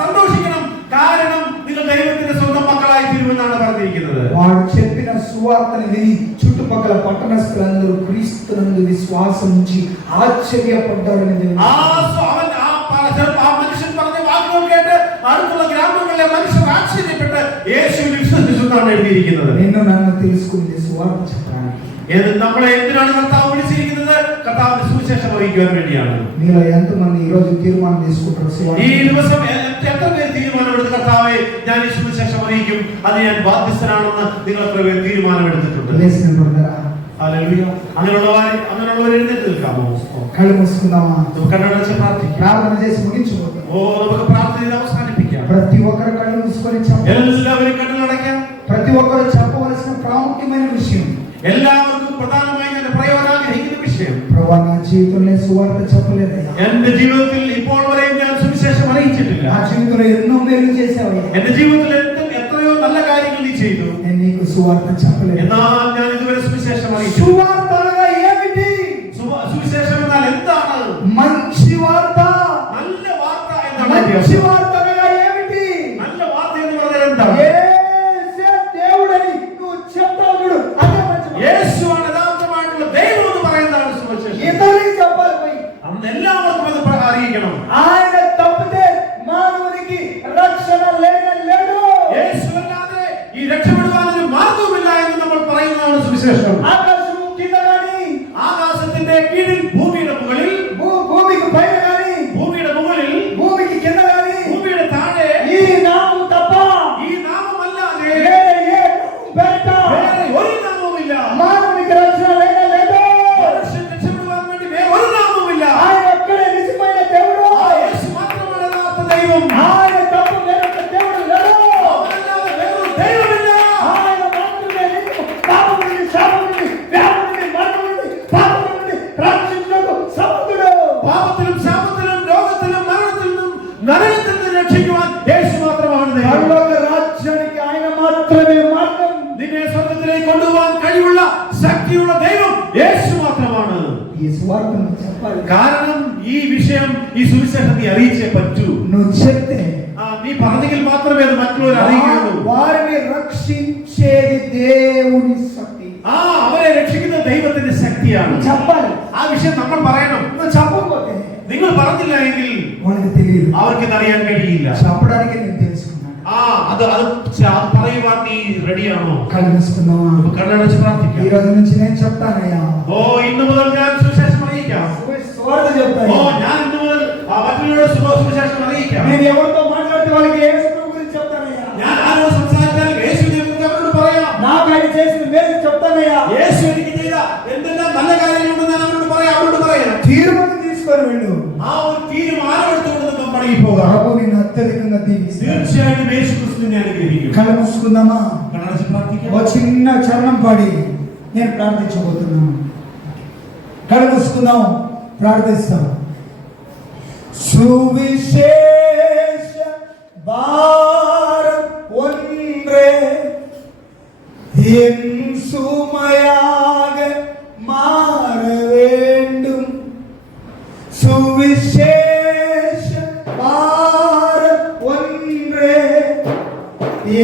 സന്തോഷിക്കണം. കാരണം നിങ്ങൾ ദൈവത്തിന്റെ സ്വന്തം മക്കളായി തീരുമെന്നാണ് പറഞ്ഞിരിക്കുന്നത്. వాడు చెప్పిన సువార్తని విని చుట్టుపక్కల పట్టణస్థులందరూ క్రీస్తునందు విశ్వాసం ఉంచి ఆశ్చర్యపడ్డారని దేవుడు. ആ മനുഷ്യൻ പറഞ്ഞ വാക്കുകൾ കേട്ട് അടുത്തുള്ള ഗ്രാമങ്ങളിലെ മനുഷ്യർ ആശ്ചര്യപ്പെട്ട് യേശുവിൽ വിശ്വസിച്ചെന്നാണ് എഴുതിയിരിക്കുന്നത്. నిన్ను నన్ను తెలుసుకుంది సువార్త చెప్పడానికి. നമ്മളെ എന്തിനാണ് കർത്താവ് വിളിച്ചിരിക്കുന്നത്? കർത്താവിന്റെ സുവിശേഷം അറിയിക്കുവാൻ വേണ്ടിയാണ്. మీలో ఎంతమంది ఈ రోజు తీర్మానం తీసుకుంటారు సువార్త? ഈ ദിവസം എത്ര പേര് തീരുമാനമെടുത്ത് കർത്താവെ ഞാൻ ഈ സുവിശേഷം അറിയിക്കും, അത് ഞാൻ ബാധ്യസ്ഥനാണെന്ന് നിങ്ങൾ എത്ര പേര് തീരുമാനമെടുത്തിട്ടുണ്ട്? లేచి నిలబడతారా? ഹല്ലേലൂയ. അങ്ങനെയുള്ളവർ എഴുന്നേറ്റ് നിൽക്കാമോ? కళ్ళు మూసుకుందామా? നമുക്ക് കണ്ണടച്ച് പ്രാർത്ഥിക്കാം. ప్రార్థన చేసి ముగించుకోండి. നമുക്ക് പ്രാർത്ഥന ചെയ്ത് അവസാനിപ്പിക്കാം. ప్రతి ఒక్కరు కళ్ళు మూసుకొని చెప్పండి. എല്ലാവരും കണ്ണടയ്ക്കാം. ప్రతి ఒక్కరు చెప్పవలసిన ప్రాముఖ్యమైన విషయం, എല്ലാവർക്കും പ്രധാനമായി ഞാൻ പറയാൻ ആഗ്രഹിക്കുന്ന വിഷയം, ప్రభువా నా జీవితంలో సువార్త చెప్పలేదయ్యా, എന്റെ ജീവിതത്തിൽ ഇപ്പോൾ വരെയും ഞാൻ സുവിശേഷം അറിയിച്ചിട്ടില്ല. నా జీవితంలో ఎన్నో మేలు చేశావయ్యా, എന്റെ ജീവിതത്തിൽ എത്രയോ നല്ല കാര്യങ്ങൾ നീ ചെയ്തു, నేను నీకు సువార్త చెప్పలేదు. എന്നാൽ ഞാൻ ഇതുവരെ സുവിശേഷം അറിയിച്ചു. సువార్త అనగా ఏమిటి? സുവിശേഷം എന്നാൽ എന്താണ്? మంచి వార్త. നല്ല വാർത്ത എന്നാണ് మంచి വ്യത്യാസം. వార్త అనగా ఏమిటి? നല്ല വാർത്ത എന്ന് പറഞ്ഞാൽ എന്താണ്? యేసే దేవుడని నువ్వు చెప్తావు చూడు, అదే మంచి వార్త. യേശുവാണ് യഥാർത്ഥമായിട്ടുള്ള ദൈവം എന്ന് പറയുന്നതാണ് സുവിശേഷം. ఇతరులకు చెప్పాలి పోయి. അന്ന് എല്ലാവർക്കും അത് അറിയിക്കണം. ఆయన తప్పితే మానవునికి రక్షణ లేడు. യേശുവല്ലാതെ ഈ രക്ഷപ്പെടുവാനൊരു മാർഗവുമില്ല എന്ന് നമ്മൾ പറയുന്നതാണ് സുവിശേഷം. ఆకాశము కింద గాని, ആകാശത്തിന്റെ കീഴിൽ ഭൂമിയുടെ മുകളിൽ, భూమికి పైన గాని, ഭൂമിയുടെ മുകളിൽ, భూమికి కింద గాని ഭൂമിയുടെ താഴെ ఈ నామము తప్ప ഈ നാമമല്ലാതെ వేరే ఏ నామము పేరిట വേറെ ഒരു നാമവുമില്ല. మానవునికి రక్షణ లేదు. മനുഷ്യൻ രക്ഷപ്പെടുവാൻ വേണ്ടി വേറെ ഒരു നാമവുമില്ല. ఆయన ఒక్కడే నిజమైన దేవుడు. ആ യേശു മാത്രമാണ് യഥാർത്ഥ ദൈവം. ఆయన తప్ప వేరొక దేవుడు లేడు. അവനല്ലാതെ വേറൊരു ദൈവമില്ല. ఆయన మాత్రమే నిత్య നിന്നെ സ്വർഗ്ഗത്തിലേക്ക് കൊണ്ടുപോകാൻ കഴിവുള്ള ശക്തിയുള്ള ദൈവം യേശു മാത്രമാണ്. ఈ సువార్తను చెప్పాలి. കാരണം ഈ വിഷയം ഈ സുവിശേഷം നീ അറിയിച്ചേ പറ്റൂ. నువ్వు చెప్తే നീ പറഞ്ഞെങ്കിൽ മാത്രമേ അത് മറ്റുള്ളവർ അറിയുകയുള്ളൂ. వారిని రక్షించేది దేవుని శక్తి. അവരെ രക്ഷിക്കുന്ന ദൈവത്തിന്റെ ശക്തിയാണ്. చెప్పాలి. ആ വിഷയം നമ്മൾ പറയണം. నువ్వు చెప్పకపోతే നിങ്ങൾ പറഞ്ഞില്ല എങ്കിൽ వాళ్ళకి తెలియదు. അവർക്ക് അറിയാൻ കഴിയില്ല. చెప్పడానికి నేను తెలుసుకున్నాను. അത് പറയുവാൻ നീ റെഡിയാണോ? కళ్ళు మూసుకుందామా? കണ്ണടച്ച് പ്രാർത്ഥിക്കാം. ఈ రోజు నుంచి నేను చెప్తానయ్యా. ഇന്നു മുതൽ ഞാൻ സുവിശേഷം അറിയിക്കാം. సువార్త చెప్తాను. ഞാൻ ഇന്നു മുതൽ മറ്റുള്ളവരുടെ സുവിശേഷം അറിയിക്കാം. నేను ఎవరితో మాట్లాడితే వాళ్ళకి యేసు ప్రభు గురించి చెప్తానయ్యా. ഞാൻ ആരോട് സംസാരിച്ചാൽ യേശുവിനെ കുറിച്ച് അവരോട് പറയാം. నాకు ఆయన చేసిన మేలు చెప్తానయ్యా. യേശു എനിക്ക് ചെയ്ത എന്തെല്ലാം നല്ല കാര്യങ്ങളുണ്ടെന്ന് ഞാൻ അവരോട് പറയാം. తీర్మానం తీసుకొని వెళ్ళు. ആ ഒരു തീരുമാനം എടുത്തുകൊണ്ട് നമ്മൾ മടങ്ങി പോകാം. ప్రభు నిన్ను అత్యధికంగా దీవిస్తాడు. തീർച്ചയായും യേശു ക്രിസ്തുവിനെ അനുഗ്രഹിക്കും. కళ్ళు మూసుకుందామా? కണ്ണടച്ച് ప్రార్థిക്കാം. ఓ చిన్న చరణం పాడి నేను ప్రార్థించబోతున్నాను. కళ్ళు మూసుకుందాం, ప్రార్థిస్తాం. సువిశేష భారం ஒன்றே என் சுமையாக மாற வேண்டும். சுவிசேஷ பாரம் ஒன்றே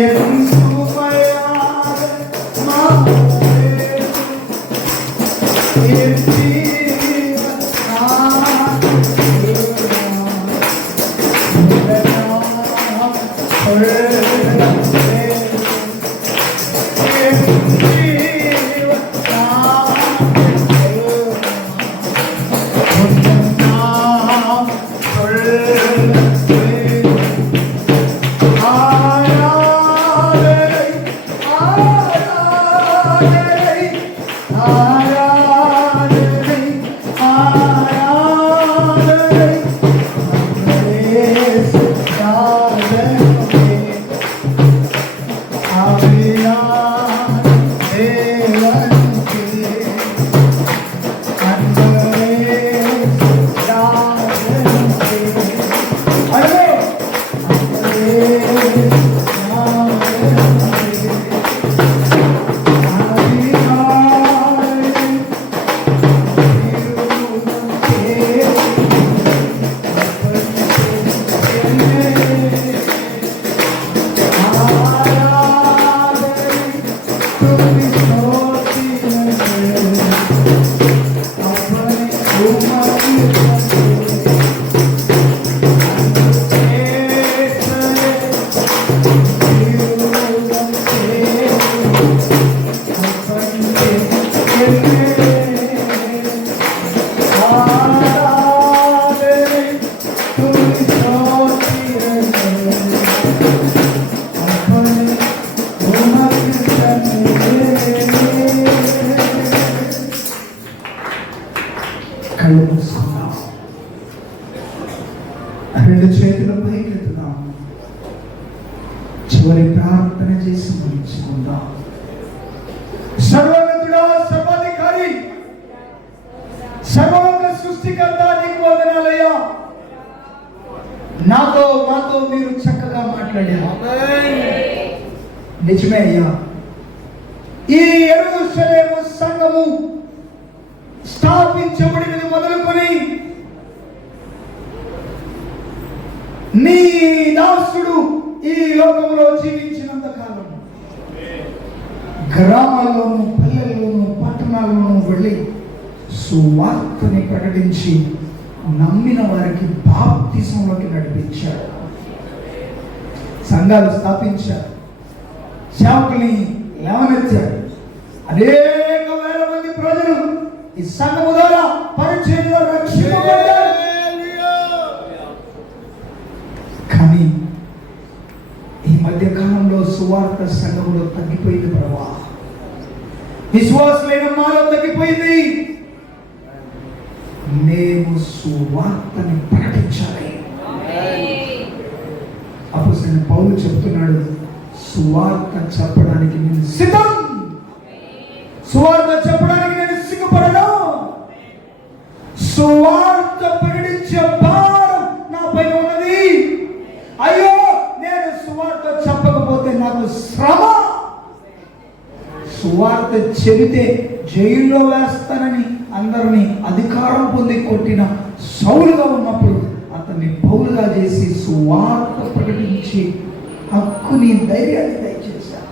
என் சுமையாக மாற வேண்டும். என் ஜீவன் நான் రెండు చేతులు పైకెత్తుదాం. చివరి ప్రార్థన చేసి ముగించుకుందాం. సర్వోన్నతుడా, సర్వాధికారి, సర్వలోక సృష్టికర్త, నీకు వందనాలయ్యా. మాతో మీరు చక్కగా మాట్లాడారు. నిజమే అయ్యా. ఈ యెరూషలేము సంఘము స్థాపించబడినది మొదలుకొని నీ దాసుడు ఈ లోకంలో జీవించినంత కాలం గ్రామాల్లోనూ పల్లెల్లోనూ పట్టణాల్లోనూ వెళ్ళి సువార్తని ప్రకటించి నమ్మిన వారికి బాప్తిసంలోకి నడిపించాడు. సంఘాలు స్థాపించారు, సేవకుల్ని లేవనెత్తాడు. అనేక వేల మంది ప్రజలు ఈ సంఘము ద్వారా పరిచయంలో రక్షించబడ్డారు. కానీ ఈ మధ్య కాలంలో సువార్త సంఘంలో తగ్గిపోయింది ప్రభా. విశ్వాసులైన మాలో తగ్గిపోయింది. మేము సువార్తని ప్రకటించాలి. అపోస్తలుడైన పౌలు చెప్తున్నాడు, సువార్త చెప్పడానికి నేను సిద్ధం. సువార్త చెప్పడానికి నేను సిగ్గుపడను. సువార్త ప్రకటించే భారం నా పైన ఉన్నది. అయ్యో, నేను సువార్త చెప్పకపోతే నాకు శ్రమ. సువార్త చెబితే జైల్లో వేస్తానని అందరినీ అధికారం పొంది కొట్టిన సౌలుగా ఉన్నప్పుడు అతన్ని పౌలుగా చేసి సువార్త ప్రకటించి హక్కుని ధైర్యాన్ని దయచేశారు.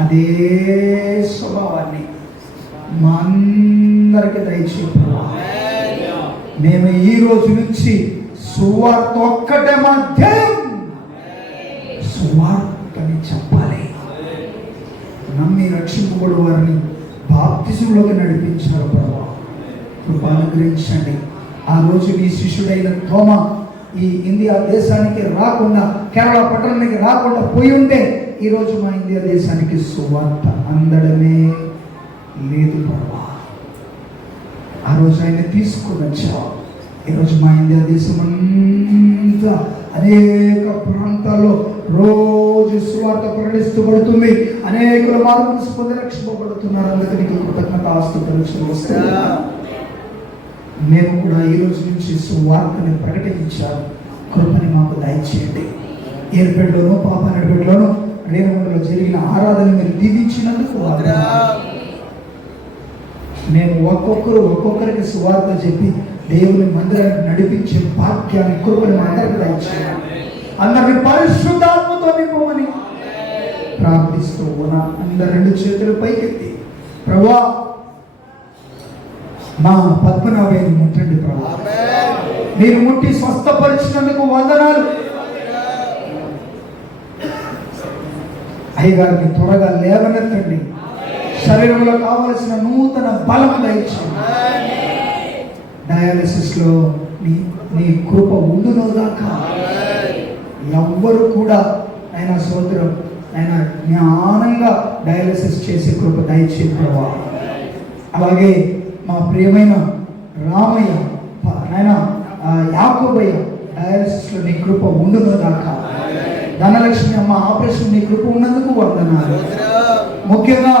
అదే స్వభావాన్ని మా అందరికి దయచేయా. మేము ఈ రోజు నుంచి సువార్త ఒక్కటే మా ధ్యేయం, సువార్తని చెప్పాలి. నమ్మి రక్షింపబడు వారిని బాప్తిజంలోకి నడిపించారు. ప్రభావ కృప అనుగ్రహించండి. ఆ రోజు మీ శిష్యుడైన తోమ ఈ ఇండియా దేశానికి రాకుండా, కేరళ పట్టణానికి రాకుండా పోయి ఉంటే ఈరోజు మా ఇండియా దేశానికి సువార్త అందడమే లేదు. ప్రభావ ఆ రోజు ఆయన తీసుకుని వచ్చావు. ఈరోజు మా ఇండియా దేశం అంతా అనేక ప్రాంతాల్లో రోజు సువార్త ప్రకటిస్తబడుతుంది. అనేకుల మార్పులు పొంది రక్షింపబడుతున్నారు. అందుకని కృతజ్ఞత ఆస్తులు వస్తాయి. మేము కూడా ఈ రోజు నుంచి సువార్తని ప్రకటించాము. కృపని మాకు దయచేయండి. ఏర్పేటలోను పాపనడిపేటలోను రేణుగుంటలో జరిగిన ఆరాధన మీరు దీవించినందుకు మేము ఒక్కొక్కరికి సువార్త చెప్పి దేవుని మందిరాన్ని నడిపించే భాగ్యాన్ని కృపని మా అందరికి దయచేయాలి. అందరిని పరిశుద్ధాత్మతో నింపమని ప్రార్థిస్తూ ఉన్నా. అందరు రెండు చేతులు పైకెత్తి ప్రభువా మా పద్మనాభాన్ని ముట్టండి. ప్రభువా మీరు ముట్టి స్వస్థపరిచినందుకు వందనాలు. అయ్యగారిని త్వరగా లేవనెత్తండి. శరీరంలో కావలసిన నూతన బలం దయచేయండి. డయాలసిస్ లో నీ కృప ఉండును గాక. ఎవ్వరు కూడా ఆయన సోదరం ఆయన జ్ఞానంగా డయాలసిస్ చేసే కృప దయచేయండి ప్రభా. అలాగే మా ప్రియమైన రామయ్య ఆయన యాకోబయ్య డయాలసిస్ లో నీ కృప ఉండును గాక. ధనలక్ష్మి అమ్మ ఆపరేషన్ నీ కృప ఉన్నందుకు వందనాలు. ముఖ్యంగా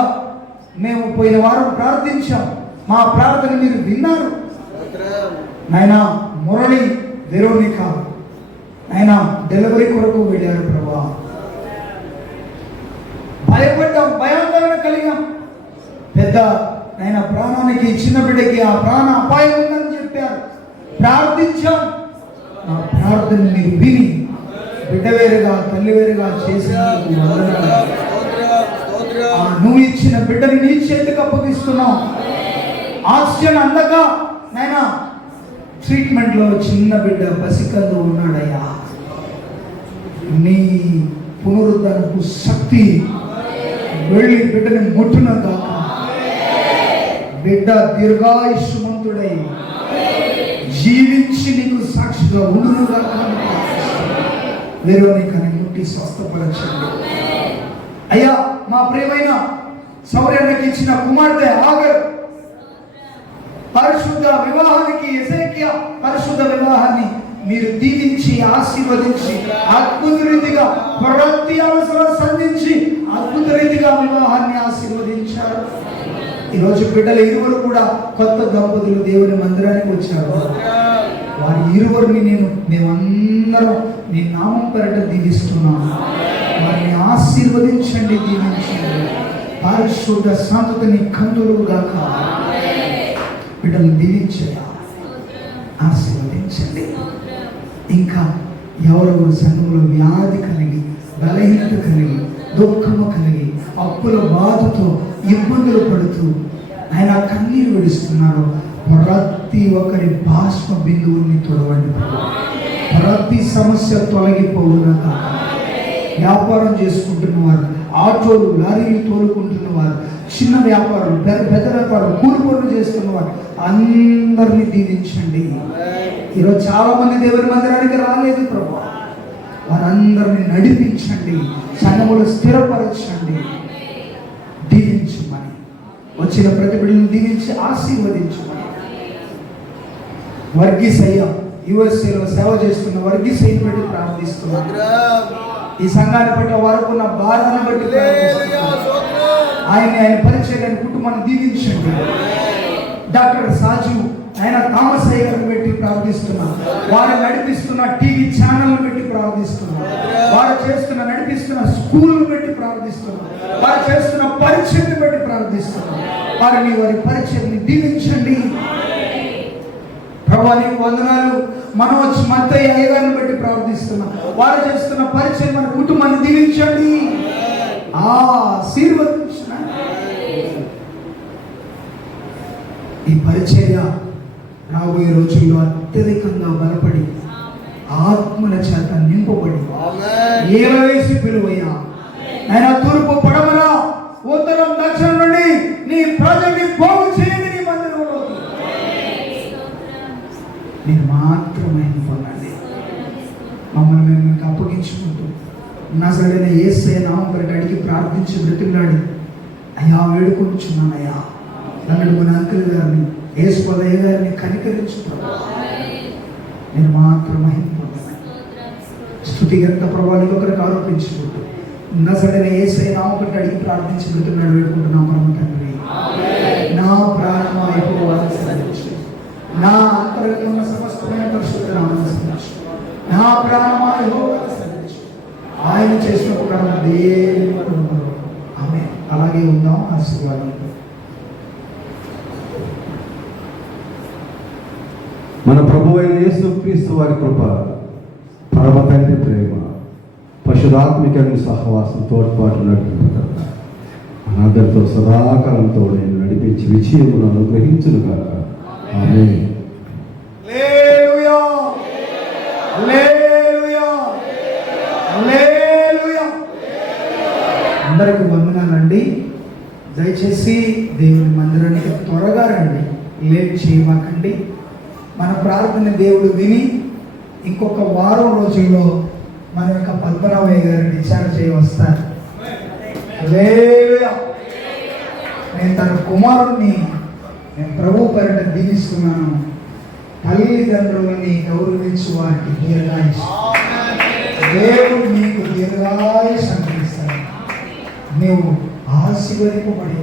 మేము పోయిన వారం ప్రార్థించాం. మా ప్రార్థన మీరు విన్నారు. నాయన మురళి వెరోనిక ఆయన డెలివరీ కొరకు వెళ్ళారు ప్రభా. భయపడ్డాం, భయాందోళన కలిగాం. పెద్ద ఆయన ప్రాణానికి చిన్న బిడ్డకి ఆ ప్రాణ అపాయం ఉందని చెప్పారు. ప్రార్థించాం. ఆ ప్రార్థన మీరు విని బిడ్డ వేరుగా తల్లి వేరుగా చేసినందుకు వందనాలు. నువ్వు ఇచ్చిన బిడ్డని నీ చేతికి అప్పగిస్తున్నావు. ఆక్సిజన్ అందగా నాయనా ట్రీట్మెంట్ లో చిన్న బిడ్డ పసికల్లో ఉన్నాడయ్యా. నీ పునరుద్ధరణకు శక్తి వెళ్ళి బిడ్డని ముట్టున దాకా బిడ్డ దీర్ఘాయుష్మంతుడై జీవించి నీకు సాక్షిగా ఉండును దాకా వేరోనికని ముట్టి స్వస్థపరచండి అయ్యా. మా ప్రియమైన సౌర్యానికి ఇచ్చిన కుమార్తె ఆగర్ పరిశుద్ధ వివాహానికి ఎసేకియా పరిశుద్ధ వివాహాన్ని మీరు దీవించి ఆశీర్వదించి అద్భుత రీతిగా ప్రతి అవసరం సంధించి అద్భుత రీతిగా వివాహాన్ని ఆశీర్వదించారు. ఈరోజు బిడ్డలు ఇరువురు కూడా కొత్త దంపతులు దేవుని మందిరానికి వచ్చారు. వారి ఇరువురిని మేమందరం నీ నామం పేరట దీవిస్తున్నాము. వారిని ఆశీర్వదించండి, దీవించండి. పరిశుద్ధ సంతతిని కందులుగాక బిడ్డలు దీవించగా ఆశీర్వదించండి. ఇంకా ఎవరెవరు సంఘంలో వ్యాధి కలిగి బలహీనత కలిగి దుఃఖము కలిగి అప్పుల బాధతో ఇబ్బందులు పడుతూ ఆయన కన్నీరు విడుస్తున్నారు, ప్రతి ఒక్కరి బాష్ప బిందువుని తొడవండి. ప్రతి సమస్య తొలగిపోవునాక. వ్యాపారం చేసుకుంటున్నవారు, ఆటోలు లారీలు తోలుకుంటున్నవారు, చిన్న వ్యాపారులు, పెద్ద వ్యాపారులు, కూలి పనులు చేస్తున్నవారు అందరినీ దీవించండి. ఈరోజు చాలా మంది దేవుని మందిరానికి రాలేదు ప్రభా. వారందరినీ నడిపించండి, సంఘములో స్థిరపరచండి, దీవించమని. వచ్చిన ప్రతి బిడ్డను దీవించి ఆశీర్వదించమని. వర్గీసయ్య యుఎస్ఏలో సేవ చేస్తున్న వర్గీసయ్యని బట్టి ప్రార్థిస్తున్నాను. ఈ సంఘాన్ని బట్టి వారికి ఉన్న భారాన్ని బట్టి ఆయన పరిచయాన్ని కుటుంబాన్ని దీవించండి. డాక్టర్ సాజు ఆయన థామస్ అయ్య గారిని పెట్టి ప్రార్థిస్తున్నాను. వారు నడిపిస్తున్న టీవీ ఛానల్ పెట్టి ప్రార్థిస్తున్నాను. వారు నడిపిస్తున్న స్కూల్ పెట్టి ప్రార్థిస్తున్నాను. వారు చేస్తున్న పరిచయం పెట్టి ప్రార్థిస్తున్నాను. వారిని వారి పరిచయాన్ని దీవించండి ప్రభువా. నీకు వందనాలు. మనోజ్ మత్తయ్య అయ్య గారిని బట్టి ప్రార్థిస్తున్నాం. వారు చేస్తున్న పరిచయం మన కుటుంబాన్ని దీవించండి, ఆశీర్వదించిన ఈ పరిచర్య రాబోయే రోజుల్లో అత్యధికంగా బలపడి ఆత్మల చేత నింపబడి ఏలవేసి పిలువయ్యా ఆయన తూర్పు పడమర ఉత్తరం దక్షిణం నుండి నీ ప్రజల్ని పోగు చేయండి. నీ మందిరంలో నేను మాత్రమే పొందండి. మమ్మల్ని మేము మీకు అప్పగించుకుంటూ నజరేయుడైన యేసయ్య నామమున అడిగి ప్రార్థించి బ్రతిమలాడి అయ్యా వేడుకొంచున్నానయ్యా. నన్ను మన అంకుల్ గారిని యేసుపదయ్య గారిని కనికరించు ప్రభువా. నేను మాత్రం మహిమ పొందను. స్తుతిగంత ప్రభావాలు ఒకరికి ఆరోపించుకుంటూ నజరేయుడైన యేసయ్య నామమున అడిగి ప్రార్థించి బ్రతిమలాడి వేడుకుంటున్నాం పరమ తండ్రి. నా ప్రాణమా యెహోవాను స్తుతించు, నా అంతరంగంలో ఉన్న సమస్తమైన పరిశుద్ధ నామమును స్తుతించు. నా ప్రాణమా యెహోవాను స్తుతించు, ఆయన చేసిన ఉపకారం దేవుని కృపలో. ఆమేన్. అలాగే ఉందాం. ఆశీర్వాదం. మన ప్రభువైన యేసుక్రీస్తు వారి కృప, పరమ తండ్రి ప్రేమ, పరిశుద్ధాత్మిక సహవాసం, తోడ్పాటు నడిపింపుట మనందరితో సదాకాలంతో నడిపించి విజయమును అనుగ్రహించును గాక. ఆమేన్. హల్లెలూయా, హల్లెలూయా, హల్లెలూయా. అందరికి వందనాలండి. దయచేసి దేవుని మందిరానికి త్వరగా రండి, లేట్ చేయమాకండి. మన ప్రార్థన దేవుడు విని ఇంకొక వారం రోజుల్లో మన యొక్క పద్మనాభయ్య గారు డిశ్చార్జ్ చేయి వస్తారు. హల్లెలూయా. నేను తన కుమారుణ్ణి నేను ప్రభు పేరిట దీవిస్తున్నాను. తల్లిదండ్రులని గౌరవించు వారికి దీర్ఘాయుష్, దేవుడు నీకు దీర్ఘాయుష్ అనుగ్రహిస్తాడు. నీవు ఆశీర్వదింపబడి